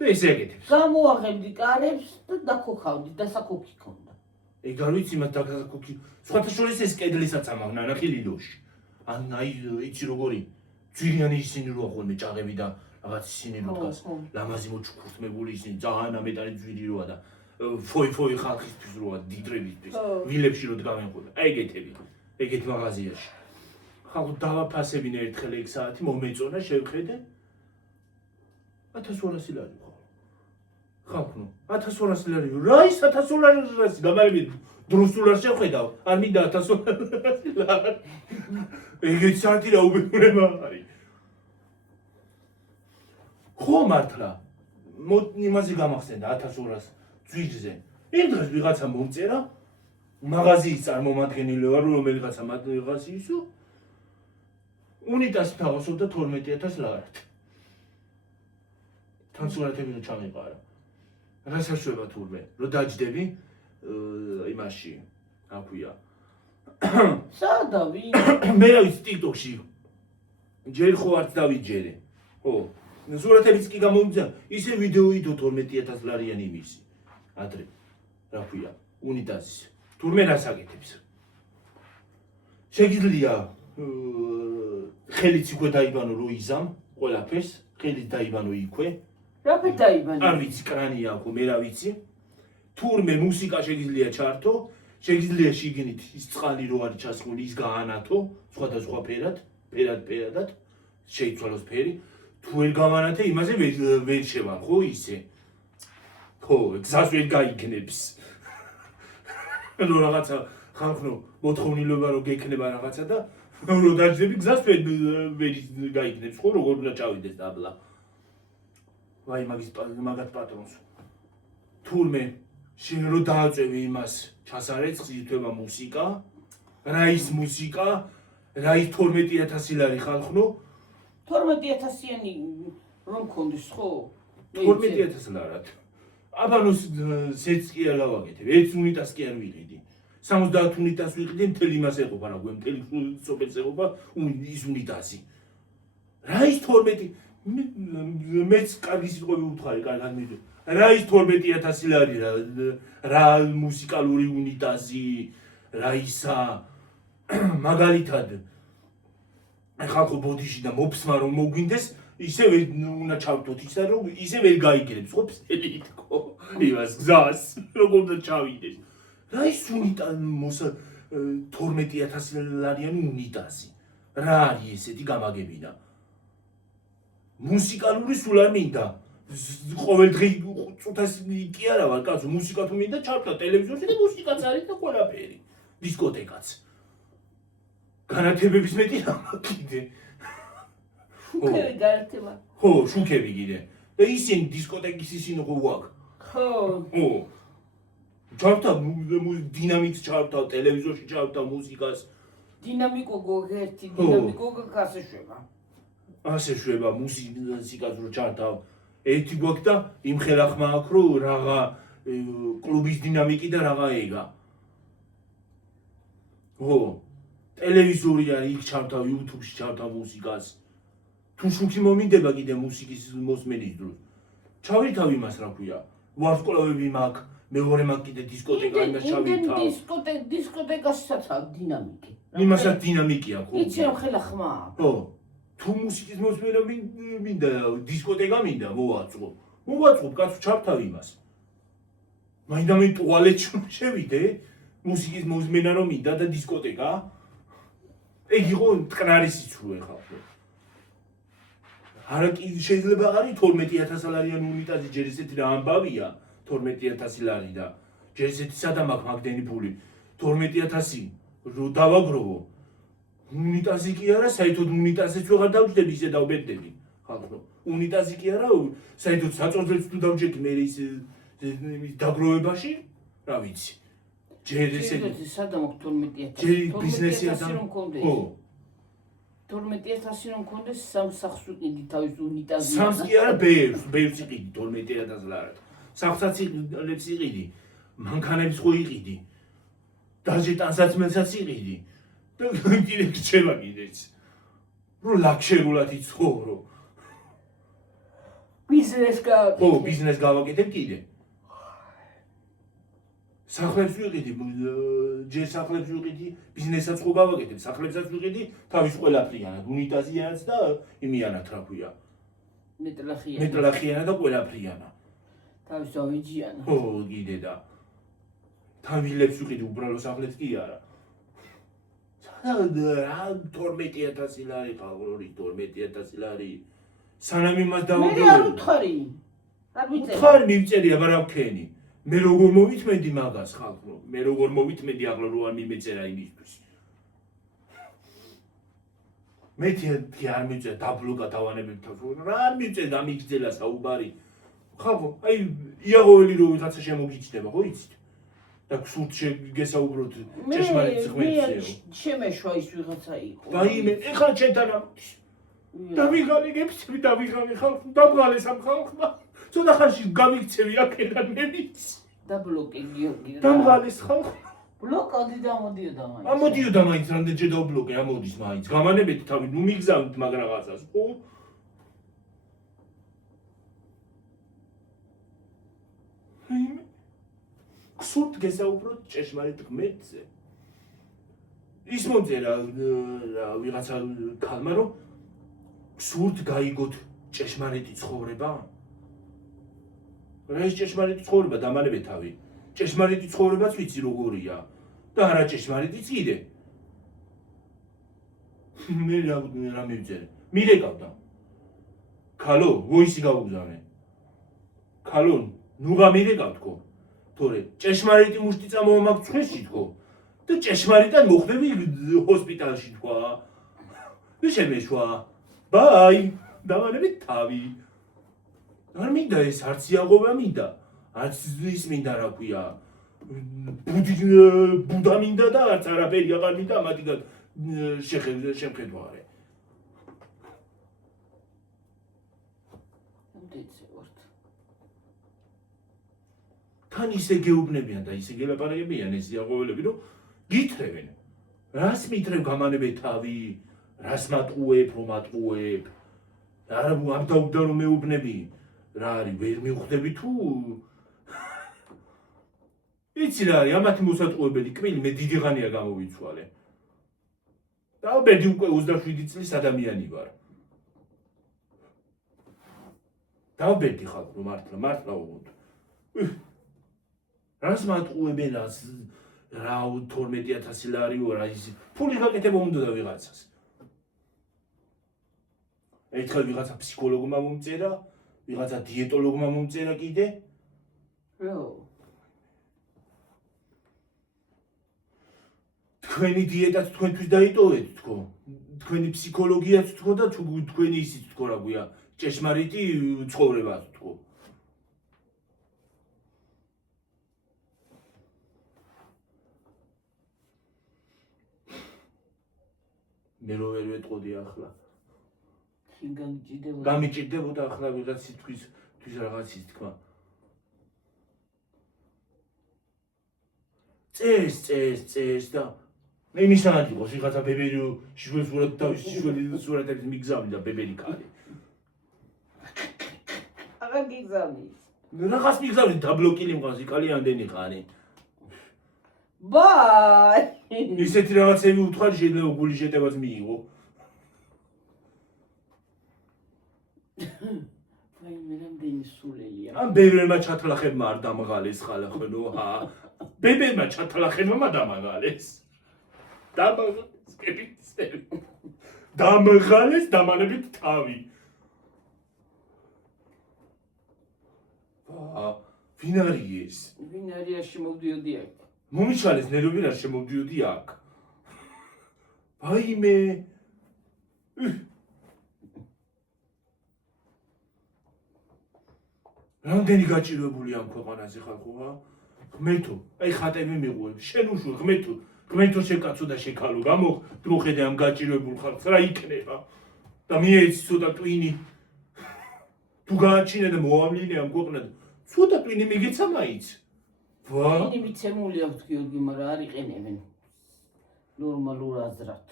და ეს ეგეთებს გამოაღებდი კარებს და დაქოქავდი და საკოქი ქონდა ეგ არ ვიცი მათ დაქოქი სხვათა შორის ეს კედლისაც ამაღნა ნახე ლილოში ან აი იცი როგორი ძვირიანი ისინი როა ხოლმე ჭაღები და რაღაც ისინი რო დგას ლამაზი მოჩუქურთმებული ისინი ძალიან ამეტარი ძვირი როა და ფოი ხალხისთვის როა დიდრებისთვის ვილებში რო დგავენ ხოლმე აი ეგეთ მაღაზიაში ხალხ დავაფასებინე ერთხელ ეგ საათი მომეწონა შევხედე 1200 ლარი ხალხო 1200 ლარი რა ის 1200 ლარი გამარები დროს დოლარს შევხედავ არ მინდა 1200 ლარი ეგეთ საათი რა უბედურება არის ხო მართლა იმაზე გამახსენდა 1200 ძვირზე იმ დღეს ვიღაცა მომწერა მაღაზიის წარმომადგენელი ვარ რომელიღაცა მაღაზიისო უნიტას თავასობდა 12000 ლარად თან სურათები რო ჩამიყარა რა საშუალება თურმე რო დაჯდები იმაში რა ქვია სადავი მე რა ვიცი TikTok-ში ჯერ ხო არც დავიჯერე ხო სურათებიც კი გამომძა ისე ვიდეოიდო 12000 ლარიანი იმისი ადრე რა ქვია უნიტაზის თურმე რას აკეთებს შეგიძლია ხელიც იქვე დაიბანო რო იზამ ყველაფერს ხელით დაიბანო იქვე რაფერ დაიბანო არ ვიცი კრანია ხო მე რა ვიცი თურმე მუსიკა შეგიძლია ჩართო შეგიძლია შიგნით ის წყალი რო არის ჩასხმული ის გაანათო სხვადასხვა ფერადად შეიცვალოს ფერი თუ ვერ გამანათე იმაზე ვერ შევარ ხო ისე ხო გზას ვერ გაიგნებს რო რაღაცა ხალხო მოთხოვნილება რო გექნება რაღაცა და რო დაჯდები გზას ვერ გაიგნებს ხო როგორ უნდა ჩავიდეს დაბლა ვაი მაგათ პატრონს თურმე შენ რო დააწევი იმას ჩასარეცხს ითვება მუსიკა რა ის მუსიკა რა ის 12000 ლარი ხალხო 12000-იანი რომ მქონდეს ხო 12000 ლარად აბანოს სეც კი არ გავაკეთებ 1 უნიტას კი არ ვიყიდი 70 უნიტას ვიყიდი მთელი იმას ეყოფა რა გვემ მთელი სოფელს ეყოფა ის უნიტასი რა ის 12 მეც კარგი სიტყვები უთხარი კარგად მიდო რა ის 12000 ლარი რა მუსიკალური უნიტაზი რა ისა მაგალითად ხალხო ბოდიში და მოფსმა რომ მოგვინდეს ისე უნდა ჩავთოთ ისა რომ ისე ვერ გაიგებს ხო ფსელით ხო იმას გზას როგორ უნდა ჩავიდეს რა ის უნიტა 12000 ლარიანი უნიტაზი რა არის ესეთი გამაგებინა მუსიკალური სულ არ მინდა ყოველ დღე წუთას კი არა ვარ კაცო მუსიკა თუ მინდა ჩავთვა ტელევიზორში და მუსიკაც არის და ყველაფერი დისკოტეკაც განათებების მეტი რა კიდე შუქები განათება ხო შუქები კიდე და ისინი დისკოტეკის ისინი ხო ვაკ ხო ჩავთვა დინამიკს ჩავთვა ტელევიზორში ჩავთვა მუსიკას დინამიკო გოგერთი დინამიკო გასე შვება ასე შვება მუსიკას რო ჩართავ ერთი გვაქვს და იმ ხელახმა აქვს რომ რაღა კლუბის დინამიკი და რაღა ეგა ხო ტელევიზორი არის იქ ჩართავ YouTube-ში ჩართავ მუსიკას თუ შუქი მომინდება კიდე მუსიკის მოსმენის დროს ჩავითავ იმას რა ქვია ვარსკვლავები მაქვს მეორე მაქვს კიდე დისკოტეკა იმას ჩავითავ დისკოტეკასაც აქვს დინამიკი იმასაც დინამიკია ხო იცი რომ ხელახმა ხო თუ მუსიკის მოსმენა მინდა დისკოტეკა მინდა მოვაწყობ კაცო ჩავთავ იმას მაინდა ტუალეტში შევიდე მუსიკის მოსმენა რომ მინდა და დისკოტეკა ეგ იყო მტკნარი სიცრუე ხალხო არა კი შეიძლება არის 12000 ლარიანი უნიტაზი ჯერ ესეთი რა ამბავია 12000 ლარი და ჯერ ესეთი სადამ აქვს მაგდენი ფული 12000 რო დავაგროვო უნიტაზი კი არა საერთოდ უნიტაზიც ვეღარ დავჯდები ისე დავბედდები ხალხო უნიტაზი კი არა საერთოდ საწორძელს თუ დავჯექი მე ის დაგროვებაში რა ვიცი ჯერ ესე სადამ 12,000 ჯერ ბიზნესი რომ მქონდეს ხო 12,000 რომ მქონდეს სამ სახს ვიყიდი თავის უნიტაზი სამს კი არა ბევრს იყიდი 12,000 ლარად სახსაც იყიდი მანქანებს ხო იყიდი დაჟე ტანსაცმელსაც იყიდი და კიდე რჩება კიდეც რომ ლაქშერულად იცხოვრო ხო ბიზნეს გავაკეთებ კიდე სახლებს ვიყიდი ჯერ სახლებს ვიყიდი ბიზნესაც ხო გავაკეთებ სახლებსაც ვიყიდი თავის ყველაფრიანად უნიტაზიანაც და იმიანად რა ქვია მეტლახიანა და ყველაფრიანა თავის ავიჯიანა ხო კიდე და თავილებს ვიყიდი უბრალო სახლებს კი არა რა 12,000 ლარი ყავრი 12,000 ლარი სანამ იმას დავაგებდი მე არ უთხარი არ ვიცი უთხარი მივწერია მაგრამ რა ვქენი მე როგორ მოვითმენდი მაგას ხალხო მე როგორ მოვითმენდი ახლა რო არ მიმეწერა იმისთვის მე თი არ მივწერა დაბლოკა დავანებებ თავს რა არ მივწერა დამიგძელა საუბარი ხალხო აი იაღოველი რო ვიღაცა შემოგიჩნდება ხო იცით და სულ გესაუბროთ ჭეშმარიტ ღმერთსეო შემეშვა ის ვიღაცა იყო დაიმე ეხლა ჩემთან დავიღალიგებს დავიღალე ხალხო დავღალე სამ ხალხმა ცოტა ხანში გამიქცევი აქედან მე ვიცი დაბლოკე გიორგი დამღალის ხალხო ბლოკადი დამოდიოდა მაინც ამოდიოდა მაინც რამდენჯერ დავბლოკე ამოდის მაინც გამანებეთ თავი ნუ მიგზავნით მაგ რაღაცას ხო სულ გესაუბროთ ჭეშმარიტ ღმერთზე ის მომწერა ვიღაცა ქალმა რომ სულთ გაიგოთ ჭეშმარიტი ცხოვრება რა ის ჭეშმარიტი ცხოვრება დამანებე თავი ჭეშმარიტი ცხოვრებაც ვიცი როგორია და არა ჭეშმარიტიც კიდე მე რა მივწერე მირეკავდა ქალო ვოისი გაუგზავნე ქალო ნუ გამირეკავ თქო თორე ჭეშმარიტი მუშტი წამოვამაგ ცხენში თქო და ჭეშმარიტად მოხდები ჰოსპიტალში თქვა და შემეშვა ბაი დამანები თავი არ მინდა ეს არც იაღობა მინდა არც ის მინდა რა ქვია ბუდა მინდა და არც არაფერი აღარ მინდა მათგან შემხედვარე თან ისე გეუბნებიან და ისე გელაპარაკებიან ეს იაღოველები რომ გითხრევენ რას მითხრევ გამანებე თავი რას მატყუებ რომ მატყუებ არა არ დაუგდა რომ მეუბნები რა არის ვერ მივხვდები თუ იცი რა არის ამათი მოსატყუებელი კბილი მე დიდი ღანია გამოვიცვალე დავბედი უკვე 27 წლის ადამიანი ვარ დავბედი ხალხო მართლა უღოთ რას მატყუებენ რას რა 12,000 ლარიო რა ის ფული გაკეთება უნდა ვიღაცას ერთხელ ვიღაცა ფსიქოლოგმა მომწერა ვიღაცა დიეტოლოგმა მომწერა კიდე რო თქვენი დიეტაც თქვენთვის დაიტოვეთ თქო თქვენი ფსიქოლოგიაც თქო და თქვენი ისიც თქო რა გვია ჭეშმარიტი ცხოვრებაც თქო მე რო ვერ ვეტყოდი ახლა გამიჭირდებოდა ახლა ვიღაცის თვის რაღაცის თქვა წეს და იმისად იყოს ვიღაცა ბებერი შვილს თავის შვილის სურათებს მიგზავნიდა ბებერი კარი აღარ გიგზავნის რაღაც მიგზავნით დაბლოკილი მყავს იკალი ამდენი ყარი ბაი ისეთი რაღაცები უთხარი შეიძლება გული შეტევაც მიიღო აი მე რამდენი სულელია ამ ბევრმა ჩათლახებმა არ დამღალეს ხალხო ჰა ბებერმა ჩათლახებმა დამღალეს დამღალეს დამანებით თავი ვინ არის ეს ვინ არის შემოვდიოდი აქ მომიჩალეს ნერვები რა შემოვდიოდი აქ ვაიმე რამდენი გაჭირვებული ამ ქვეყანაზე ხალხოა ღმერთო, აი ხატები მიყურებ, შენ უშურ ღმერთო შეკაცო და შეკალო, გამოხედე ამ გაჭირებულ ხალხს, რა იქნება? და მიეცი ცოტა ტვინი. თუ გააჩინე და მოავლინე ამ ქვეყნად, ცოტა ტვინი მიგეცა მაინც. ვა? ტვინი მიცემული აქვს გიორგი, მაგრამ არ იყენებენ ნორმალურ აზრად.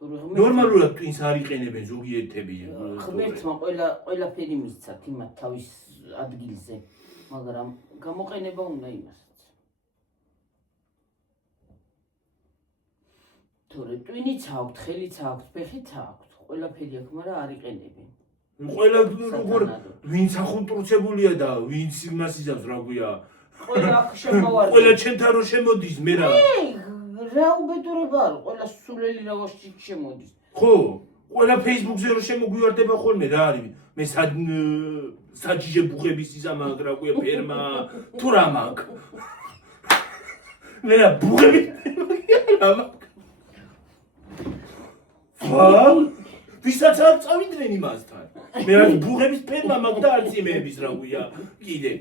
ნორმალურად ტვინს არ იყენებენ ზოგიერთები. ღმერთმა ყველაფერი მისცა იმათ თავის ადგილზე, მაგრამ გამოყენება უნდა იმასაც. თორე ტვინიც აქვს, ხელიც აქვს, ფეხიც აქვს, ყველაფერი აქვს, მაგრამ არ იყენებენ. ყველა როგორ ვინც ახუნტრუცებულია და ვინც იმას იზავს რა გვია. ყველა აქ შემოვარდა. ყველა ჩემთან რო შემოდის მე რა. რა უბედურება არ, ყველა სულელი რაღაცში შემოდის. ხო, ყველა Facebook-ზე რო შემოგვივარდება ხოლმე რა არის? მე საჯიჯე ბუხების იზამაგ რა გვია ფერმა თუ რა მაქვს. მე რა ბუხების რა მაქვს. ვისაც არ წავიდნენ იმასთან. მე რა ბუღების ფერმა მაქვს და არც იმეების რა გვია კიდე.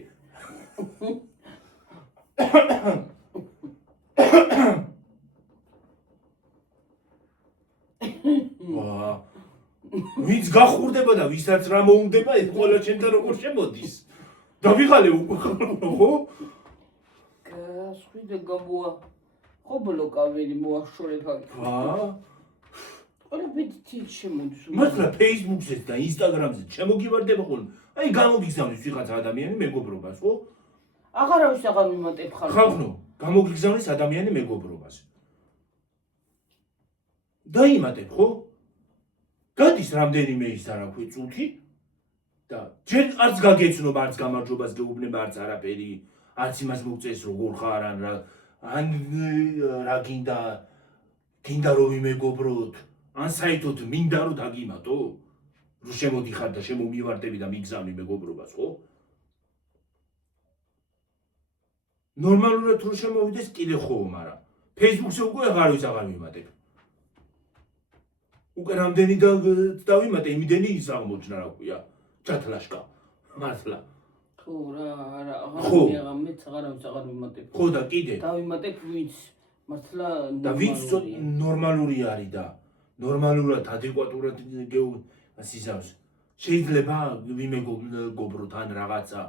ვინც გახურდება და ვისაც რა მოუნდება, ეს ყველა ჩემთან როგორ შემოდის. დავიღალე უკვე ხო? გასხვიდე გამოა. ხო ბლოკაველი მოაშორება. ყველა ბედით შემოდის. მართლა Facebook-ზე და Instagram-ზე შემოგივარდება ხოლმე. აი გამოგიგზავნის ვიღაც ადამიანი მეგობრობას, ხო? აღარავის აღარ მიმატებ ხარ. ხალხო, გამოგიგზავნის ადამიანი მეგობრობას. დაიმატებ, ხო? გადის რამდენიმე ის არა ქვი წუთი და ჯერ არც გაგეცნობ, არც გამარჯვებას გეუბნება, არც არაფერი, არც იმას მოგწეს როგორ ხარ ან რა გინდა რომ ვიმეგობროთ, ან საერთოდ მინდა რომ დაგიმატო, რომ შემოდიხარ და შემომივარდები და მიგზავნი მეგობრობას, ხო? ნორმალურად რო შემოვიდეს კიდე ხო, მაგრამ Facebook-ზე უკვე აღარავის აღარ ვიმატებ. უკვე რამდენი დავიმატე, იმდენი ის აღმოჩნდა რა ქვია, ჩათლაშკა, მართლა. ხო რა, ხო. მეც აღარავის აღარ ვიმატებ. ხო და კიდე. დავიმატებ ვინც მართლა და ვინც ნორმალური არის და ნორმალურად, ადეკვატურად გეუსიზავს. შეიძლება ვიმეგობროთ ან რაღაცა.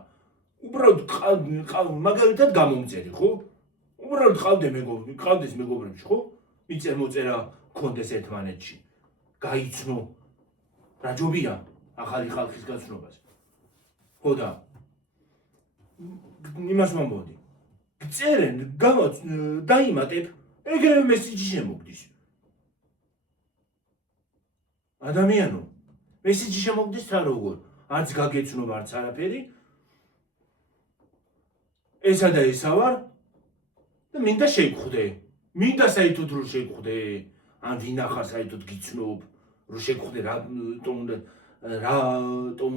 უბრალოდ მაგალითად გამომწერი, ხო? უბრალოდ ყავდეს მეგობრებში, ხო? მიწერ-მოწერა გქონდეს ერთმანეთში. გაიცნო რა ჯობია ახალი ხალხის გაცნობას. ხო და იმას მომბოდი. წერენ, დაიმატებ, ეგრევე მესიჯი შემოგდის. ადამიანო, მესიჯი შემოგდის თან როგორ? არც გაგეცნობ, არც არაფერი. ესა და ესა ვარ და მინდა შეგხვდე. მინდა საერთოდ რომ შეგხვდე. ან ვინახარ საერთოდ გიცნობ, რომ შეგხვდე რატომ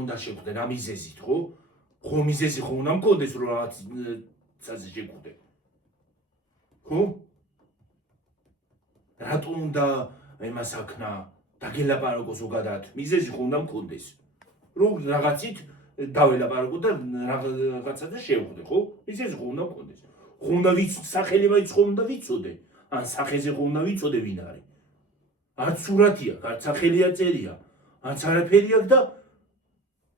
უნდა შეგხვდე, რა მიზეზით, ხო? ხო მიზეზი ხო უნდა მქონდეს რომ რაღაცაზე შეგხვდე. ხო? რატომ უნდა იმას აქნა დაგელაპარაკო ზოგადად, მიზეზი ხო უნდა მქონდეს. რომ რაღაცით დაველაპარაკო და რაღაცაზე შევხვდე, ხო? მიზეზი ხო უნდა მქონდეს. ხო უნდა სახელი მაინც ხო უნდა ვიცოდე. ან სახეზე ხო უნდა ვიცოდე ვინ არის. არც სურათი აქვს, არც სახელი აწერია, არც არაფერი აქვს და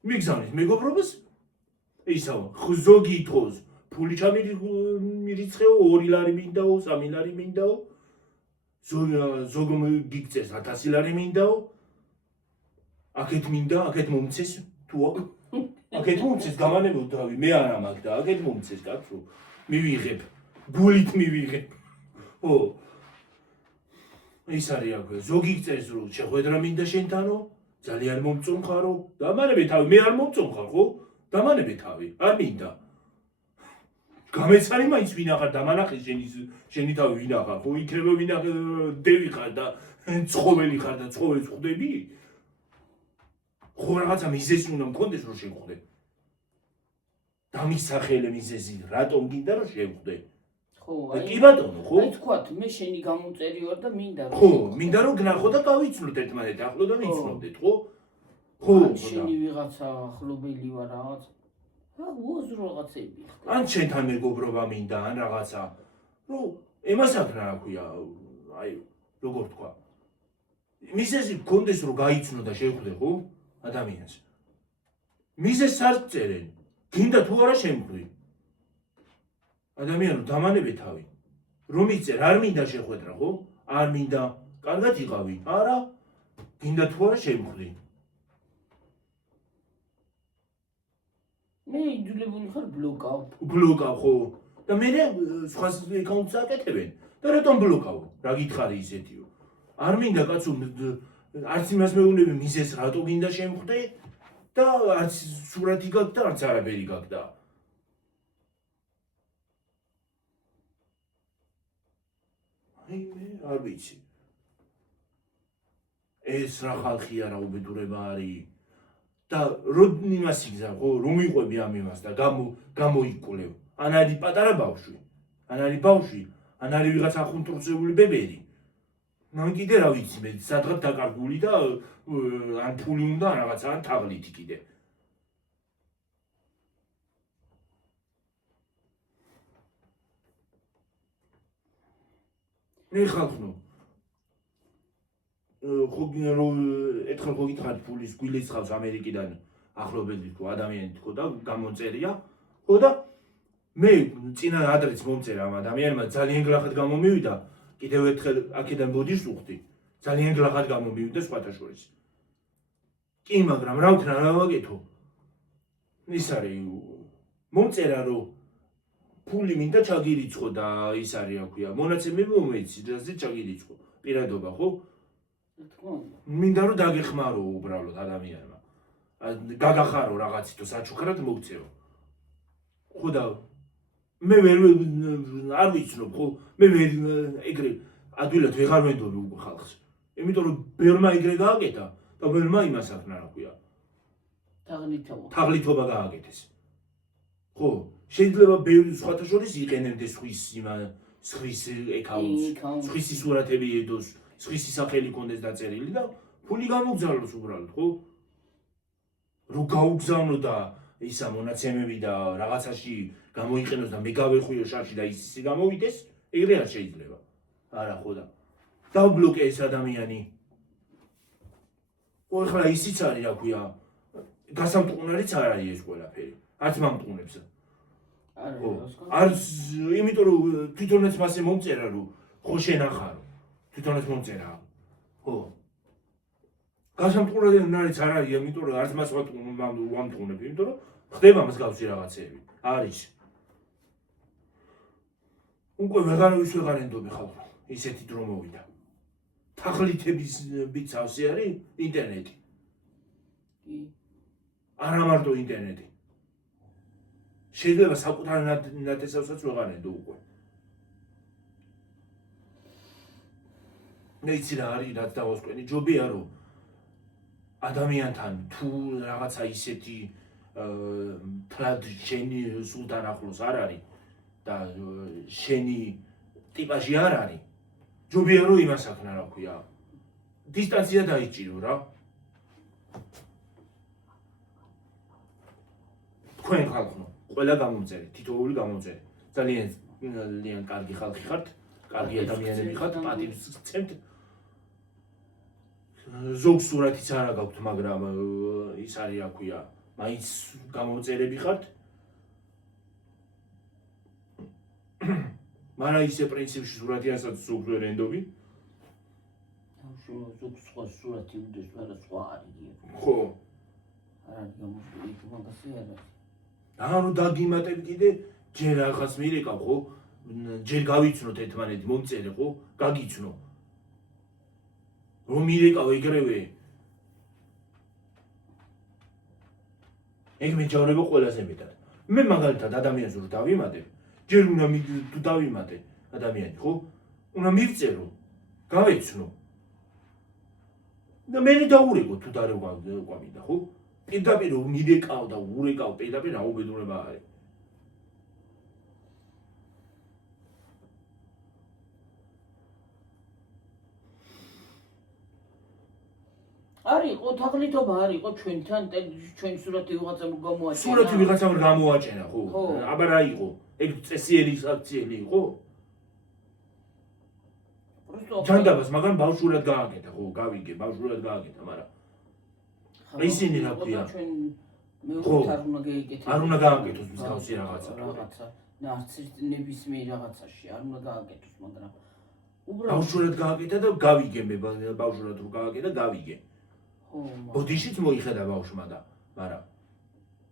მიგზავნის მეგობრობას. ისავა, ზოგი ითხოვს, ფული ჩამირიცხეო, 2 ლარი მინდაო, 3 ლარი მინდაო. ზოგ გიგწეს 1000 ლარი მინდაო. აქეთ მინდა, აქეთ მომცეს, თუ აქ. აქეთ მომცეს გამანებო თავი, მე არა მაქვს და აქეთ მომცეს, კაცო. მივიღებ, გულით მივიღებ. ო ის არის აქვე ზოგი წერს რომ შეხვედრა მინდა შენთანო ძალიან მომწონხარო დამანებე თავი მე არ მომწონხარ ხო დამანებე თავი არ მინდა გამეცარი მაინც ვინახარ დამანახე შენი თავი ვინახარ ხო იქნება ვინახე დევი ხარ და ცხოველი ხარ და ცხოველს ხვდები ხო რაღაცა მიზეზი უნდა მქონდეს რომ შევხვდე დამისახელე მიზეზი რატომ გინდა რომ შევხვდე ხო, კი ბატონო, ხო? აი თქვათ, მე შენი გამოწერი ვარ და მინდა რომ ხო, მინდა რომ გნახო და გავიცნოთ ერთმანეთ, ახლო და ვიცნობდეთ, ხო? ხო, შენი ვიღაცა ახლობელი ვარ რაღაც. უაზრო რაღაცები ხდება. ან ჩვენთან მეგობრობა მინდა, ან რაღაცა. ნუ ემას აქ რა ქვია, აი, როგორ თქვა. მიზეზი გქონდეს რომ გაიცნო და შევხვდე, ხო? ადამიანს. მიზეზს არ წერენ. გინდა თუ არა შემხვდი. ადამიანო დამანებე თავი. რომ იწერ, არ მინდა შეხვედრა, ხო? არ მინდა. კარგად იყავი. არა. გინდა თუ არა შემხვდი. მე იძულებული ხარ ბლოკავ. ბლოკავ ხო? და მე სხვა აკაუნტს აკეთებენ. და რატომ ბლოკავ? რა გითხარი ისეთიო? არ მინდა კაცო არც იმას მეუბნები მიზეს რატო გინდა შემხვდე და არც სურათი გაქვს და არც არაფერი გაქვს და აი მე არ ვიცი ეს რა ხალხია რა უბედურება არის და რომ იმას იგზავ ხო რომ იყვები ამ იმას და გამოიკვლევ ან არის პატარა ბავშვი ან არის ბავშვი ან არის ვიღაც ახუნტურწეული ბებერი მან კიდე რა ვიცი მე სადღაც დაკარგული და ან ფული უნდა რაღაცა ან თაღლითი კიდე მე ხალხნო ხო რომ ერთხელ ხო გითხარით ფულის გვილის ხავს ამერიკიდან ახლობელი თქო ადამიანი თქო და გამოწერია ხო და მე წინა ადრეც მომწერა ამ ადამიანმა ძალიან გლახად გამომივიდა კიდევ ერთხელ აქედან ბოდიშს უხდი ძალიან გლახად გამომივიდა სხვათა შორის კი მაგრამ რა ვქნა რა ვაკეთო ის არის მომწერა რომ ფული მინდა ჩაგირიცხო და ის არის რა ქვია მონაცემები მომეცი და ზე ჩაგირიცხო პირადობა ხო მინდა რომ დაგეხმარო უბრალოდ ადამიანმა გაგახარო რაღაცითო საჩუქრად მოგწეო ხო და მე ვერ არ ვიცნობ ხო მე ვერ ეგრე ადვილად ვეღარ ვენდობი უკვე ხალხს იმიტომ რომ ბერმა ეგრე გააკეთა და ბერმა იმას ახნა რა ქვია თაღლითობა გააკეთეს ხო შეიძლება ბევრი სხვათა შორის იყენებდეს სხვის ეკაუნტს სხვისი სურათები ედოს სხვისი სახელი კონდეს დაწერილი და ფული გამოგზავნოს უბრალოდ ხო რო გაუგზავნო და ისა მონაცემები და რაღაცაში გამოიყენოს და მე გავეხვიო შარში და ისე გამოვიდეს ეგრე არ შეიძლება არა ხო და დაბლოკე ეს ადამიანი ხო ახლა ისიც არის რა ქვია გასამტყუნარიც არ არის ეს ყველაფერი არც მამტყუნებს არც იმიტომ რომ თვითონაც მასე მომწერა რომ ხო შენ ახარო თვითონაც მომწერა ხო გასამტყუნარიც არ არის იმიტომ რომ არც მას ვამტყუნებ იმიტომ რომ ხდება მსგავსი რაღაცეები არის უკვე ვეღარავის ვეღარ ენდობი ხალხო ისეთი დრო მოვიდა თაღლითების ბიცავსი არის ინტერნეტი არა მარტო ინტერნეტი შეიძლება საკუთარ ნათესავსაც ვეღარ ენდო უკვე მე იცი რა არის რაც დავასკვენი ჯობია რომ ადამიანთან თუ რაღაცა ისეთი თლად შენი სულთან ახლოს არ არის და შენი ტიპაჟი არ არის ჯობია რომ იმას ახნა რა ქვია დისტანცია დაიჭირო რა თქვენ ხალხო ყველა გამომწერეთ თითოეული გამომწერეთ ძალიან კარგი ხალხი ხართ კარგი ადამიანები ხართ პატივს გცემთ ზოგ სურათიც არა გაქვთ მაგრამ ის არის რა ქვია მაინც გამომწერები ხართ მაგრამ ისე პრინციპში სურათი ასაც ზოგ ვერ ენდობი ზოგ სხვა სურათი უდეს არა სხვა არის ხო არა გამოსული მაგასი არა ანუ დაგიმატებ კიდე ჯერ რაღაც მირეკავ ხო ჯერ გავიცნოთ ერთმანეთი მომწერე ხო გაგიცნო რომ მირეკავ ეგრევე ეგ მეჯავრება ყველაზე მეტად მე მაგალითად ადამიანს რო დავიმატებ ჯერ უნდა თუ დავიმატე ადამიანი ხო უნდა მივწერო გავეცნო და მე დავურეკო თუ და რა ყვამიდა ხო პირდაპირ მიდეკავ და ურეკავ პირდაპირ რა უბედურება არის არ იყო თაღლითობა არ იყო ჩვენთან ჩვენი სურათი ვიღაცამ გამოაჩენა სურათი ვიღაცამ გამოაჩენა ხო ხო. აბა რა იყო ეგ წესიერი აქციელი იყო ჯანდაბას მაგრამ ბავშვურად გააკეთა ხო გავიგე ბავშვურად გააკეთა მაგრამ ისინი რა ქვია ჩვენ მეუღლეთ არ უნდა გაიგეთოს არ უნდა გააკეთოს მსგავსი რაღაცა არც ნებისმიერ რაღაცაში არ უნდა გააკეთოს მაგრამ ბავშვურად გააკეთა და გავიგე მე ბავშვურად რო გააკეთა გავიგე ხო ბოდიშიც მოიხედა ბავშვმა და მაგრამ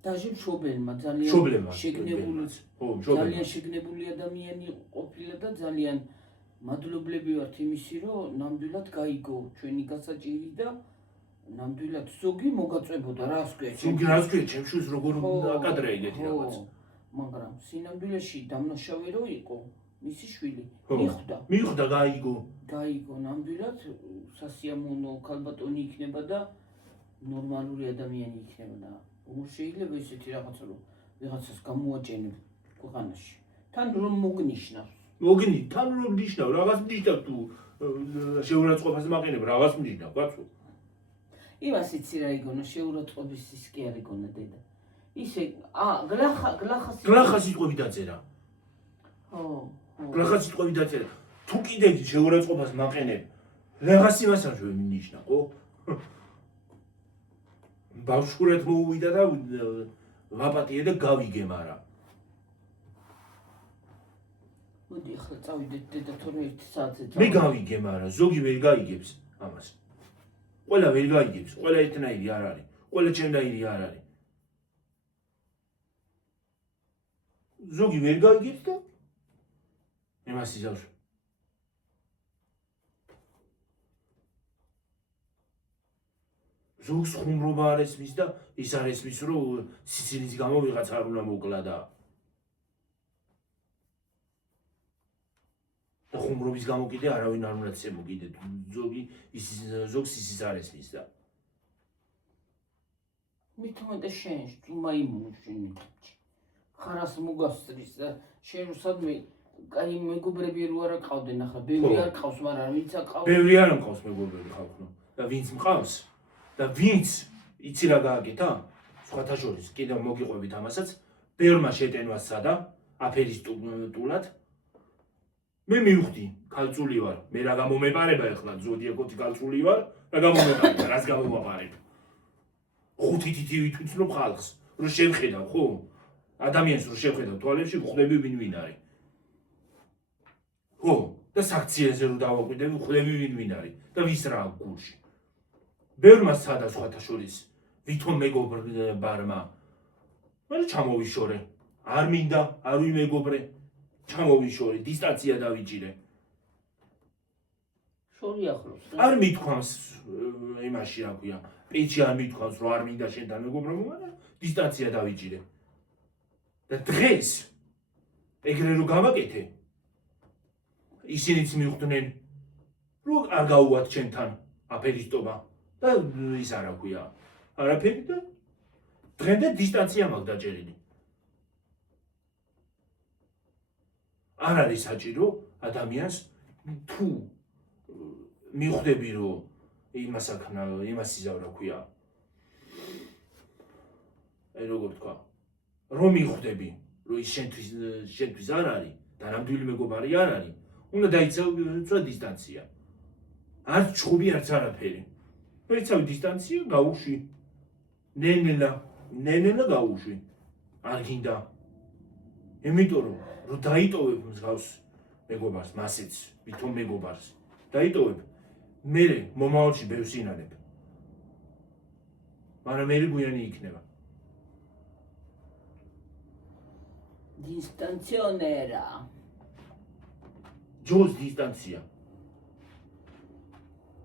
დაჟე მშობელმა ძალიან შეგნებული ხო ძალიან შეგნებული ადამიანი ყოფილა და ძალიან მადლობლები ვართ იმისი რომ ნამდვილად გაიგო ჩვენი გასაჭირი და ნამდვილად ზოგი მოგაწვებოდა რა ასქვია ზოგი რა ასქვია ჩემშვილს როგორ აკადრა ეგეთი რაღაც მაგრამ სინამდვილეში დამნაშავე რო იყო მისი შვილი მიხვდა გაიგო ნამდვილად სასიამოვნო ქალბატონი იქნება და ნორმალური ადამიანი იქნება და როგორ შეიძლება ესეთი რაღაცა რომ ვიღაცას გამოაჩენებ ქვეყანაში თან რომ მოგნიშნავს თან რომ ნიშნავ რაღაც ნიშნავ თუ შეურაცხყოფას მაყენებ რაღაც ნიშნავ კაცო იმას იცი რა იგონა შეურაცხყოფის ის კი არ იგონა დედა ისე გლახა სიტყვები დაწერა ხო გლახა სიტყვები დაწერა თუ კიდე შეურაცხყოფას მაყენებ რაღაც იმას არ ნიშნა ხო ბავშვურად მოუვიდა და ვაპატიე და გავიგე მაგრამ მოდი ახლა წავიდეთ დედა თორე 1 საათზე მე გავიგე მაგრამ ზოგი ვერ გაიგებს ამას ყველა ვერ გაიგებს ყველა ერთნაირი არ არის ყველა ჩემნაირი არ არის ზოგი ვერ გაიგებს და იმას იზავს ზოგს ხუმრობა არ ესმის და ის არ ესმის რომ სიცილის გამო ვიღაც არ უნდა მოკლა და ხუმრობის გამო კიდე არავინ არ უნდა ცემო კიდე ზოგს ისიც არ ესმის და მithume შენ მაიმუნი შენი ხარას მოგასწრის და შენ სადმე კაი მეგობრები რო არ ყავდნენ ახლა ბევრი არ ყავს მაგრამ ვინც აკავს ბევრი არ მყავს მეგობრები ხალხო და ვინც მყავს და ვინც იცი რა გააკეთა სხვათა შორის კიდევ მოგიყვებით ამასაც ბევრმა შეტენვა სადა აფერის ტულად მე მივხვდი ქალწული ვარ მე რა გამომეპარება ახლა ზოდიაკოთი ქალწული ვარ რა გამომეპარება რას გამომაყარებ ხუთი თითივი თვითმფრობ ხალხს რო შევხედავ ხო ადამიანს რო შევხედავ თვალებში ხვდები ვინ არის ხო და საქციელზე რო დავაკვირდები ხვდები ვინ არის და ვის რა გულში ბევრმა სადა სხვათა შორის ვითომ მეგობრებმა მაგრამ ჩამოვიშორე არ მინდა არ ვიმეგობრე ჩამოვიშორე დისტანცია დავიჭირე შორი ახლოს არ მithქვამს იმაში რა ქვია პეიჯი არ მithქვამს რომ არ მინდა შენთან მეგობრობა მაგრამ დისტანცია დავიჭირე და დღეს ეგრე რო გავაკეთე ისინიც მივხვდნენ რომ არ გაუვათ ჩემთან აფერისტობა და ის არა ქვია არაფერი და დღემდე დისტანცია მაქვს დაჭერილი არ არის საჭირო ადამიანს თუ მივხვდები რომ იმას იზავ რა ქვია აი როგორ თქვა რომ მივხვდები რომ ის შენთვის არ არის და ნამდვილი მეგობარი არ არის უნდა დაიცავ დისტანცია არც ჩხუბი არც არაფერი მოიცავი დისტანცია გაუშვი ნენელა გაუშვი არ გინდა იმიტომ რომ დაიტოვებ მსგავს მეგობარს მასიც ვითომ მეგობარს დაიტოვებ მე მომავალში ბევრს ინანებ მაგრამ მე გვიანი იქნება დისტანციონერა ჯოს დისტანცია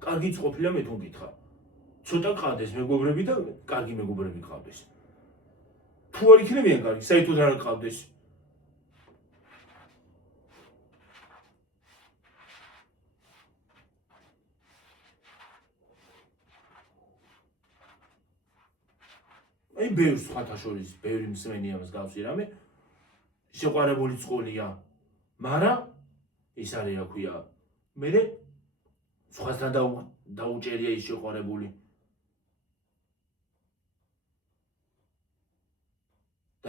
კარგიც ყოფილა მე თვითონ გითხრა ცოტა ყავდეს მეგობრები და კარგი მეგობრები ყავდეს თუ არ იქნებიან კარგი საერთოდ არ ყავდეს აი ბევრ სხვათა შორის ბევრი მსმენია მსგავსი რამე შეყვარებული წყოლია მაგრამ ის არის რა ქვია მე სხვასთან დაუჭერია ის შეყვარებული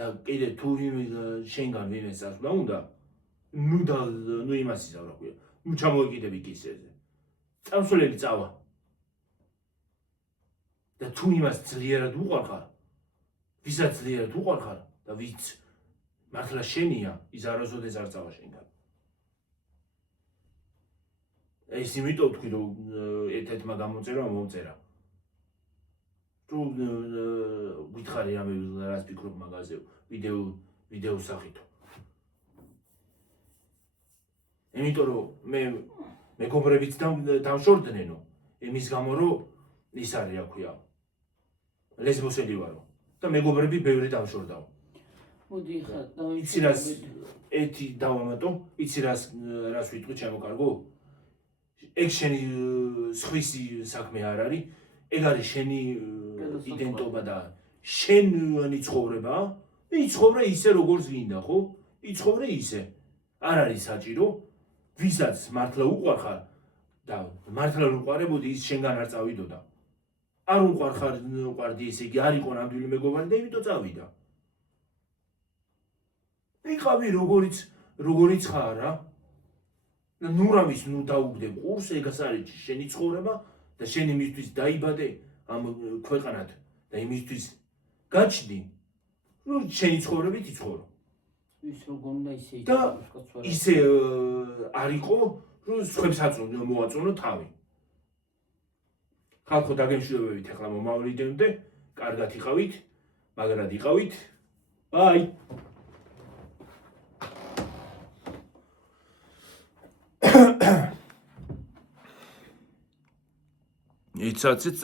და კიდე თუ შენგან ვინმე სასვლა უნდა ნუ იმას იზავ რა ქვია ნუ ჩამოეკიდები კისერზე წამსვლელი წავა და თუ იმას ძლიერად უყვარხარ ვისაც ძლიერად უყვარხარ და ვიც მართლა შენია ის არასოდეს არ წავა შენგან ეს იმიტომ თქვი რომ ერთ-ერთმა გამოწერა მომწერა თუ გითხარი რამე რას ფიქრობ მაგაზე ვიდეო სახითო იმიტომ რომ მე მეგობრებიც დავშორდნენო იმის გამო რომ ის არის რა ქვია ლესბოსელი ვარო და მეგობრები ბევრი დავშორდაო მოდი ხა იცი რას ერთი დავამატო იცი რას ვიტყვი ჩემო კარგო ეგ შენი სხვისი საქმე არ არის ეგ არის შენი იდენტობა და შენი ცხოვრება იცხოვრე ისე როგორც გინდა ხო იცხოვრე ისე არ არის საჭირო ვისაც მართლა უყვარხარ და მართლა უყვარებოდი ის შენგან არ წავიდოდა არ უყვარდი ესე იგი არ იყო ნამდვილი მეგობარი და იმიტომ წავიდა იყავი როგორიც ხარ რა ნუ რამის ნუ დაუგდებ ყურს ეგაც არის შენი ცხოვრება და შენ იმისთვის დაიბადე ამ ქვეყანად და იმისთვის გაჩნდი ნუ შენი ცხოვრებით იცხოვრო ის როგორ უნდა ისე და ისე არ იყო რომ სხვებს მოაწონო თავი ხალხო დაგემშვიდობებით ახლა მომავლიდემდე კარგად იყავით მაგრად იყავით ბაი იცაცით